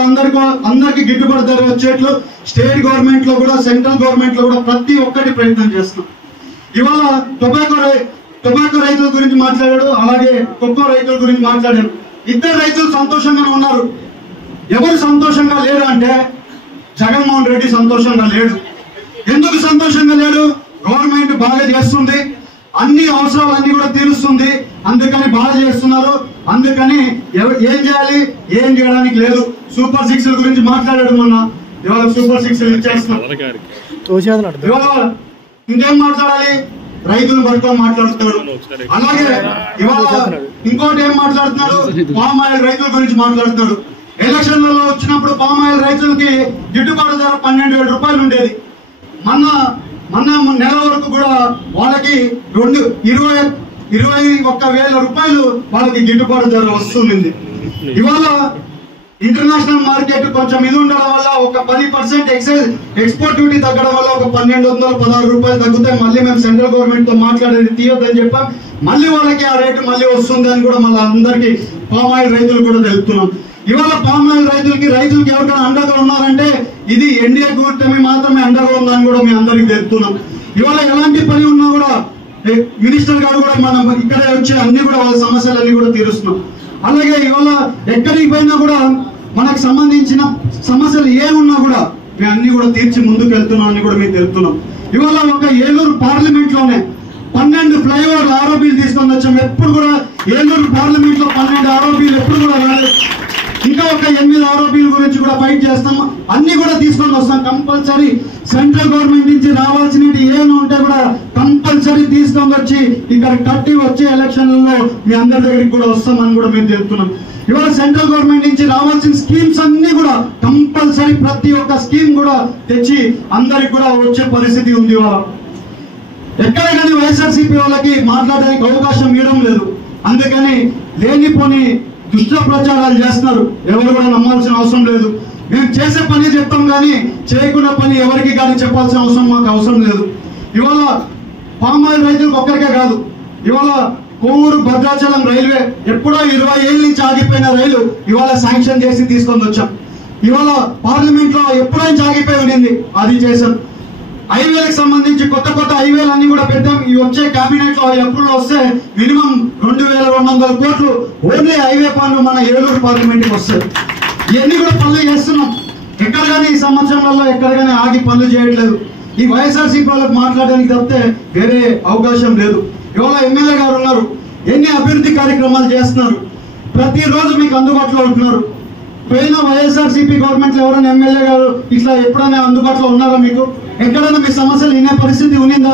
అందరికి గిట్టుబాటు ధర వచ్చేట్లు స్టేట్ గవర్నమెంట్ లో కూడా సెంట్రల్ గవర్నమెంట్ లో కూడా ప్రతి ఒక్కటి ప్రయత్నం చేస్తున్నాం. ఇవాళ టొబాకో రైతుల గురించి మాట్లాడాడు, అలాగే కోకో రైతుల గురించి మాట్లాడాడు. ఇద్దరు రైతులు సంతోషంగా ఉన్నారు. ఎవరు సంతోషంగా లేరు అంటే జగన్మోహన్ రెడ్డి సంతోషంగా లేడు. ఎందుకు సంతోషంగా లేడు? గవర్నమెంట్ బాగా చేస్తుంది, అన్ని అవసరాలన్నీ కూడా తీరుస్తుంది, అందుకని బాగా చేస్తున్నారు. అందుకని ఏం చేయాలి, ఏం చేయడానికి లేదు. సూపర్ 6 గురించి మాట్లాడాడు మొన్న. ఇవాళ సూపర్ 6 ఇచ్చేస్తున్నాం. ఇవాళ ఇంకేం మాట్లాడాలి? రైతులు పట్టుకొని మాట్లాడుతున్నాడు. అలాగే ఇవాళ ఇంకోటి ఏం మాట్లాడుతున్నాడు, పామ్ ఆయిల్ రైతుల గురించి మాట్లాడుతున్నాడు. ఎలక్షన్లలో వచ్చినప్పుడు పామ్ ఆయిల్ రైతులకి గిట్టుబాటు ధర 12,000 రూపాయలు ఉండేది. మొన్న నెల వరకు కూడా వాళ్ళకి 21,000 రూపాయలు వాళ్ళకి గిట్టుబాటు ధర వస్తుంది. ఇవాళ ఇంటర్నేషనల్ మార్కెట్ కొంచెం ఇది ఉండడం వల్ల ఒక 10% ఎక్స్పోర్ట్ డ్యూటీ తగ్గడం వల్ల ఒక 1,216 రూపాయలు తగ్గుతాయి. మళ్ళీ మేము సెంట్రల్ గవర్నమెంట్ తో మాట్లాడేది తీయొద్దని చెప్పాం. మళ్ళీ వాళ్ళకి ఆ రేటు మళ్ళీ వస్తుంది అని కూడా మళ్ళీ అందరికి పామ్ ఆయిల్ రైతులు కూడా తెలుపుతున్నాం. ఇవాళ పామ్ ఆయిల్ రైతులకి ఎవరికైనా అండగా ఉన్నారంటే ఇది ఎన్డీఏ కూటమి మాత్రమే అండగా ఉందని కూడా మీ అందరికి తెలుపుతున్నాం. ఇవాళ ఎలాంటి పని ఉన్నా కూడా మినిస్టర్ గారు కూడా మనం ఇక్కడే వచ్చి అన్ని కూడా వాళ్ళ సమస్యలన్నీ కూడా తీరుస్తున్నాం. అలాగే ఇవాళ ఎక్కడికి పోయినా కూడా మనకు సంబంధించిన సమస్యలు ఏమున్నా కూడా మేము అన్ని కూడా తీర్చి ముందుకు వెళ్తున్నాం అని కూడా మీకు తెలుపుతున్నాం. ఇవాళ ఒక ఏలూరు పార్లమెంట్ లోనే 12 ఫ్లైఓవర్లు ఆరోపీలు తీసుకొని వచ్చాం. ఎప్పుడు కూడా ఏలూరు పార్లమెంట్ లో 12 ఆరోపీలు ఎప్పుడు కూడా రాలేదు. ఇంకా ఒక 8 ఆరోపీల గురించి కూడా ఫైట్ చేస్తాం. అన్ని కూడా తీసుకొని వస్తాం. కంపల్సరీ సెంట్రల్ గవర్నమెంట్ నుంచి రావాల్సినవి ఏమైనా ఉంటే కూడా కంపల్సరీ తీసుకొని వచ్చి ఇక్కడ కట్టి వచ్చే ఎలక్షన్లలో మీ అందరి దగ్గరికి కూడా వస్తామని కూడా మేము తెలుపుతున్నాం. ఇవాళ సెంట్రల్ గవర్నమెంట్ నుంచి రావాల్సిన స్కీమ్స్ అన్ని కూడా కంపల్సరీ ప్రతి ఒక్క స్కీమ్ కూడా తెచ్చి అందరికి కూడా వచ్చే పరిస్థితి ఉంది. ఇవాళ ఎక్కడ కానీ వైఎస్ఆర్సీపీ వాళ్ళకి మాట్లాడడానికి అవకాశం ఇవ్వడం లేదు. అందుకని లేనిపోని దుష్ట ప్రచారాలు చేస్తున్నారు. ఎవరు కూడా నమ్మాల్సిన అవసరం లేదు. మేము చేసే పని చెప్తాం కానీ చేయకున్న పని ఎవరికి కానీ చెప్పాల్సిన అవసరం మాకు అవసరం లేదు. ఇవాళ పామ్ ఆయిల్ రైతులకు ఒక్కరికే కాదు, ఇవాళ కోవూరు భద్రాచలం రైల్వే ఎప్పుడో 20 ఏళ్ళ నుంచి ఆగిపోయిన రైలు ఇవాళ శాంక్షన్ చేసి తీసుకొని వచ్చాం. ఇవాళ పార్లమెంట్ లో ఎప్పుడో నుంచి ఆగిపోయి ఉండింది, అది చేశాం. హైవేలకు సంబంధించి కొత్త హైవేలు అన్ని కూడా పెట్టాం. ఇవి వచ్చే కేబినెట్ లో అప్రూవల్ వస్తే మినిమం 2,200 కోట్లు ఓన్లీ హైవే పనులు మన ఏలూరు పార్లమెంట్ కి వస్తాయి. ఇవన్నీ కూడా పనులు చేస్తున్నాం. ఎక్కడ కానీ ఈ సంవత్సరంలో ఎక్కడ కానీ ఆగి పనులు చేయట్లేదు. ఈ వైఎస్ఆర్సీపీ వాళ్ళకి మాట్లాడడానికి తప్పితే వేరే అవకాశం లేదు. ఇవాళ ఎమ్మెల్యే గారు ఉన్నారు, ఎన్ని అభివృద్ధి కార్యక్రమాలు చేస్తున్నారు, ప్రతిరోజు మీకు అందుబాటులో ఉంటున్నారు. పోయిన వైఎస్ఆర్సీపీ గవర్నమెంట్ లో ఎవరైనా ఎమ్మెల్యే గారు ఇట్లా ఎప్పుడైనా అందుబాటులో ఉన్నారా? మీకు ఎక్కడైనా మీ సమస్యలు వినే పరిస్థితి ఉన్నిందా?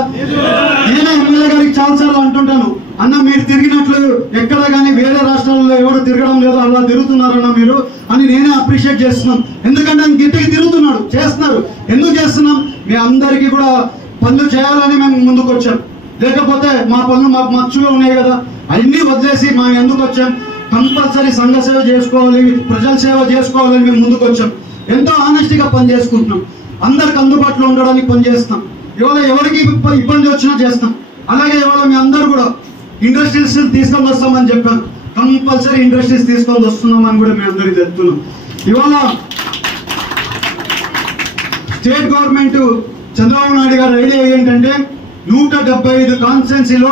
నేనే ఎమ్మెల్యే గారికి చాలాసార్లు అంటుంటాను, అన్న మీరు తిరిగినట్లు ఎక్కడ కానీ వేరే రాష్ట్రాల్లో ఎవరు తిరగడం లేదు, అలా తిరుగుతున్నారన్న మీరు అని నేనే అప్రిషియేట్ చేస్తున్నాం. ఎందుకంటే ఆయన గిట్టికి తిరుగుతున్నాడు, చేస్తున్నారు. ఎందుకు చేస్తున్నాం? మీ అందరికీ కూడా పనులు చేయాలని మేము ముందుకు వచ్చాం. లేకపోతే మా పనులు మాకు మచ్చుగా ఉన్నాయి కదా, అన్ని వదిలేసి మేము ఎందుకు వచ్చాం? కంపల్సరీ సంఘ సేవ చేసుకోవాలి, ప్రజల సేవ చేసుకోవాలని మేము ముందుకు వచ్చాం. ఎంతో ఆనెస్టీగా పని చేసుకుంటున్నాం. అందరికి అందుబాటులో ఉండడానికి పని చేస్తాం. ఇవాళ ఎవరికి ఇబ్బంది వచ్చినా చేస్తాం. అలాగే ఇవాళ మీ అందరూ కూడా ఇండస్ట్రీస్ తీసుకొని వస్తామని చెప్పాను. కంపల్సరీ ఇండస్ట్రీస్ తీసుకొని వస్తున్నామని కూడా మేము అందరికి చెప్తున్నాం. ఇవాళ స్టేట్ గవర్నమెంట్ చంద్రబాబు నాయుడు గారు ఐడియా ఏంటంటే 175 కాన్స్టిట్యున్సీలో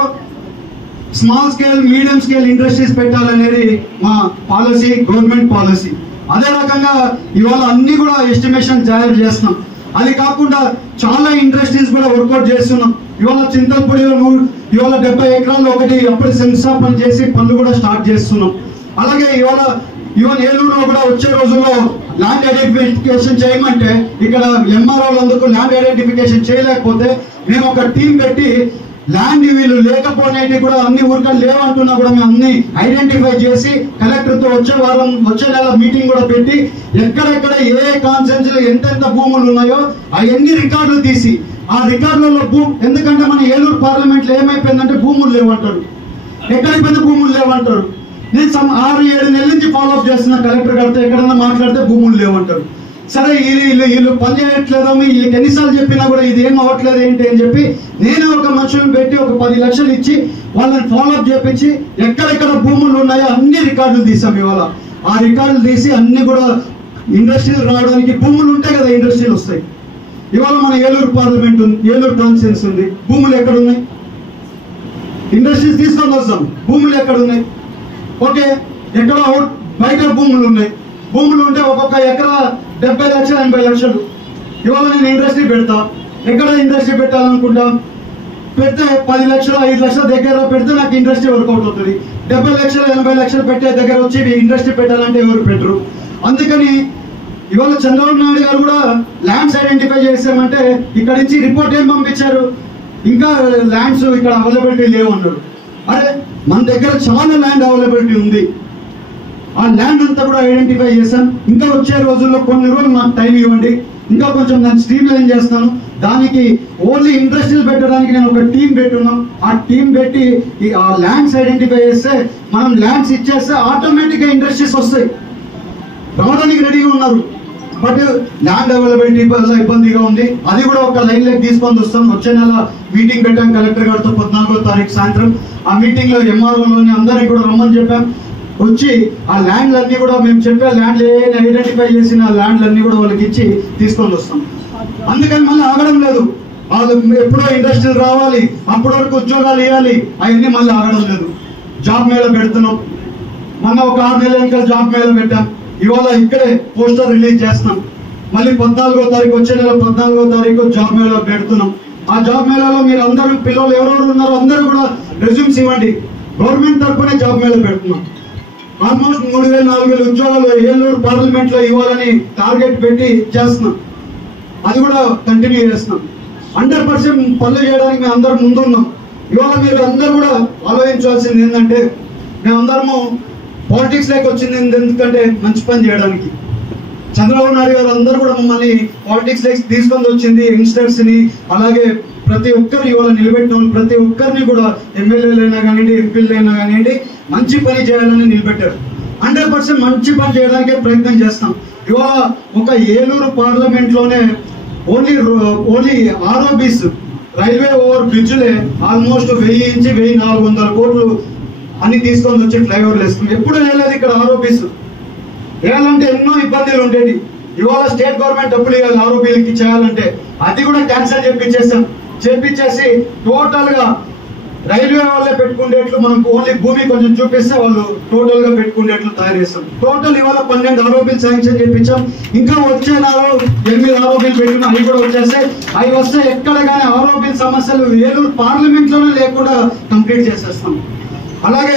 small scale, medium scale industries పెట్టాలనేది మా పాలసీ, గవర్నమెంట్ పాలసీ. అదే రకంగా ఇవాళ అన్ని కూడా ఎస్టిమేషన్ తయారు చేస్తున్నాం. అది కాకుండా చాలా ఇండస్ట్రీస్ కూడా వర్కౌట్ చేస్తున్నాం. ఇవాళ చింతలపూడిలో ఇవాళ 70 ఎకరాల్లో ఒకటి అప్పుడు శంకుస్థాపన చేసి పనులు కూడా స్టార్ట్ చేస్తున్నాం. అలాగే ఇవాళ ఏలూరులో కూడా వచ్చే రోజుల్లో ల్యాండ్ ఐడెంటిఫికేషన్ చేయమంటే ఇక్కడ ఎంఆర్ఓలందుకు ల్యాండ్ ఐడెంటిఫికేషన్ చేయలేకపోతే మేము ఒక టీం పెట్టి ల్యాండ్ వీళ్ళు లేకపోయినవి కూడా అన్ని ఊరికలు లేవంటున్నా కూడా మేము అన్ని ఐడెంటిఫై చేసి కలెక్టర్ తో వచ్చే నెల మీటింగ్ కూడా పెట్టి ఎక్కడెక్కడ ఏ కాన్స్టిట్యున్సీలో ఎంతెంత భూములు ఉన్నాయో అవన్నీ రికార్డులు తీసి ఆ రికార్డులలో ఎందుకంటే మన ఏలూరు పార్లమెంట్ లో ఏమైపోయిందంటే భూములు లేవంటారు, ఎక్కడికి పోయిన భూములు లేవంటారు. నేను 6-7 నెలల నుంచి ఫాలోఅప్ చేస్తున్నా కలెక్టర్ గారితో, ఎక్కడన్నా మాట్లాడితే భూములు లేవంటారు. సరే వీళ్ళు పని చేయట్లేదో, వీళ్ళకి ఎన్నిసార్లు చెప్పినా కూడా ఇది ఏం అవ్వట్లేదు ఏంటి అని చెప్పి నేను ఒక మనుషులను పెట్టి ఒక 10 లక్షలు ఇచ్చి వాళ్ళని ఫాలోఅప్ చేపించి ఎక్కడెక్కడ భూములు ఉన్నాయో అన్ని రికార్డులు తీసాం. ఇవాళ ఆ రికార్డులు తీసి అన్ని కూడా ఇండస్ట్రీలు రావడానికి భూములు ఉంటాయి కదా, ఇండస్ట్రీలు వస్తాయి. ఇవాళ మన ఏలూరు పార్లమెంట్ ఉంది, ఏలూరు కాన్స్టిట్యున్సీ ఉంది, భూములు ఎక్కడ ఉన్నాయి? ఇండస్ట్రీస్ తీసుకొని వస్తాం, భూములు ఎక్కడ ఉన్నాయి? ఓకే, ఎక్కడ బయట భూములు ఉన్నాయి. భూములు ఉంటే ఒక్కొక్క ఎకరా 70 లక్షలు 80 లక్షలు. ఇవాళ నేను ఇండస్ట్రీ పెడతా, ఎక్కడ ఇండస్ట్రీ పెట్టాలనుకుంటా పెడితే 10 లక్షలు 5 లక్షల దగ్గర పెడితే నాకు ఇండస్ట్రీ వర్కౌట్ అవుతుంది. 70 లక్షలు 80 లక్షలు పెట్టే దగ్గర వచ్చి ఇండస్ట్రీ పెట్టాలంటే ఎవరు పెట్టరు. అందుకని ఇవాళ చంద్రబాబు నాయుడు గారు కూడా ల్యాండ్స్ ఐడెంటిఫై చేసామంటే ఇక్కడ నుంచి రిపోర్ట్ ఏం పంపించారు? ఇంకా ల్యాండ్స్ ఇక్కడ అవైలబిలిటీ లేవు అన్నారు. అరే మన దగ్గర చాలా ల్యాండ్ అవైలబిలిటీ ఉంది. ఆ ల్యాండ్ అంతా కూడా ఐడెంటిఫై చేశాను. ఇంకా వచ్చే రోజుల్లో కొన్ని రోజులు నాకు టైం ఇవ్వండి, ఇంకా కొంచెం నేను స్ట్రీమ్ లైన్ చేస్తాను. దానికి ఓన్లీ ఇండస్ట్రీస్ పెట్టడానికి నేను ఒక టీం పెట్టున్నాం. ఆ టీం పెట్టి ఆ ల్యాండ్స్ ఐడెంటిఫై చేస్తే మనం ల్యాండ్స్ ఇచ్చేస్తే ఆటోమేటిక్గా ఇండస్ట్రీస్ వస్తాయి. రావడానికి రెడీగా ఉన్నారు. బట్ ల్యాండ్ అవైలబిలిటీ ఇబ్బందిగా ఉంది. అది కూడా ఒక లైన్ లెక్క తీసుకొని వస్తాం. వచ్చే నెల మీటింగ్ పెట్టాం కలెక్టర్ గారితో 14వ తారీఖు సాయంత్రం. ఆ మీటింగ్ లో ఎంఆర్ఓలోని అందరికి కూడా రమ్మని చెప్పాం. వచ్చి ఆ ల్యాండ్లన్నీ కూడా మేము చెప్పే ల్యాండ్లు ఐడెంటిఫై చేసిన ల్యాండ్లన్నీ కూడా వాళ్ళకి ఇచ్చి తీసుకొని వస్తాం. అందుకని మళ్ళీ ఆగడం లేదు. వాళ్ళు ఎప్పుడో ఇండస్ట్రీలు రావాలి, అప్పటి వరకు ఉద్యోగాలు ఇవ్వాలి, అవన్నీ మళ్ళీ ఆగడం లేదు. జాబ్ మేళ పెడుతున్నాం. మొన్న ఒక 6 నెలల వెనక జాబ్ మేళ పెట్టాం. ఇవాళ ఇక్కడే పోస్టర్ రిలీజ్ చేస్తున్నాం. మళ్ళీ 14వ తారీఖు వచ్చే నెల 14వ తారీఖు జాబ్ మేళ పెడుతున్నాం. ఆ జాబ్ మేళాలో మీరు అందరూ పిల్లలు ఎవరెవరు ఉన్నారో అందరూ కూడా రెజ్యూమ్స్ ఇవ్వండి. గవర్నమెంట్ తరఫునే జాబ్ మేళ పెడుతున్నాం. ఆల్మోస్ట్ 3000-4000 ఉద్యోగాలు ఏలూరు పార్లమెంట్ లో ఇవ్వాలని టార్గెట్ పెట్టి చేస్తున్నాం. అది కూడా కంటిన్యూ చేస్తున్నాం. 100% పనులు చేయడానికి మేము అందరం ముందున్నాం. ఇవాళ మీరు అందరూ కూడా ఆలోచించాల్సింది ఏంటంటే, మేమందరము పాలిటిక్స్ లేక వచ్చింది ఎందుకంటే మంచి పని చేయడానికి. చంద్రబాబు నాయుడు గారు అందరూ కూడా మమ్మల్ని పాలిటిక్స్ లేక తీసుకొని వచ్చింది యంగ్స్టర్స్ ని, అలాగే ప్రతి ఒక్కరు ఇవాళ నిలబెట్టిన వాళ్ళు ప్రతి ఒక్కరిని కూడా ఎమ్మెల్యేలైనా కానివ్వండి, ఎంపీలైనా కానివ్వండి, మంచి పని చేయాలని నిలబెట్టారు. 100% మంచి పని చేయడానికే ప్రయత్నం చేస్తాం. ఇవాళ ఒక ఏలూరు పార్లమెంట్ లోనే ఓన్లీ ఆర్ఓబీస్ రైల్వే ఓవర్ బ్రిడ్జ్లే ఆల్మోస్ట్ 1000 నుంచి 1400 కోట్లు అని తీసుకొని వచ్చి ఫ్లైఓవర్లు వేసుకుని ఎప్పుడు వేయలేదు. ఇక్కడ ఆర్ఓబీస్ వేయాలంటే ఎన్నో ఇబ్బందులు ఉండేవి. ఇవాళ స్టేట్ గవర్నమెంట్ డబ్బులు ఇవ్వాలి ఆర్ఓబీలకి చేయాలంటే, అది కూడా క్యాన్సిల్ చేపించేసి టోటల్ గా రైల్వే వాళ్ళే పెట్టుకునేట్లు మనకు ఓన్లీ భూమి కొంచెం చూపిస్తే వాళ్ళు టోటల్ గా పెట్టుకునేట్లు తయారు చేస్తాం. టోటల్ ఇవాళ 12 ఆర్ఓబీలు శాంక్షన్ చేయించాం. ఇంకా వచ్చే 8 ఆర్ఓబీలు పెట్టినా అవి కూడా వచ్చేస్తాయి. అవి వస్తే ఎక్కడ కానీ ఆర్ఓబీల సమస్యలు ఏలూరు పార్లమెంట్ లోనే లేకుండా కంప్లీట్ చేసేస్తాం. అలాగే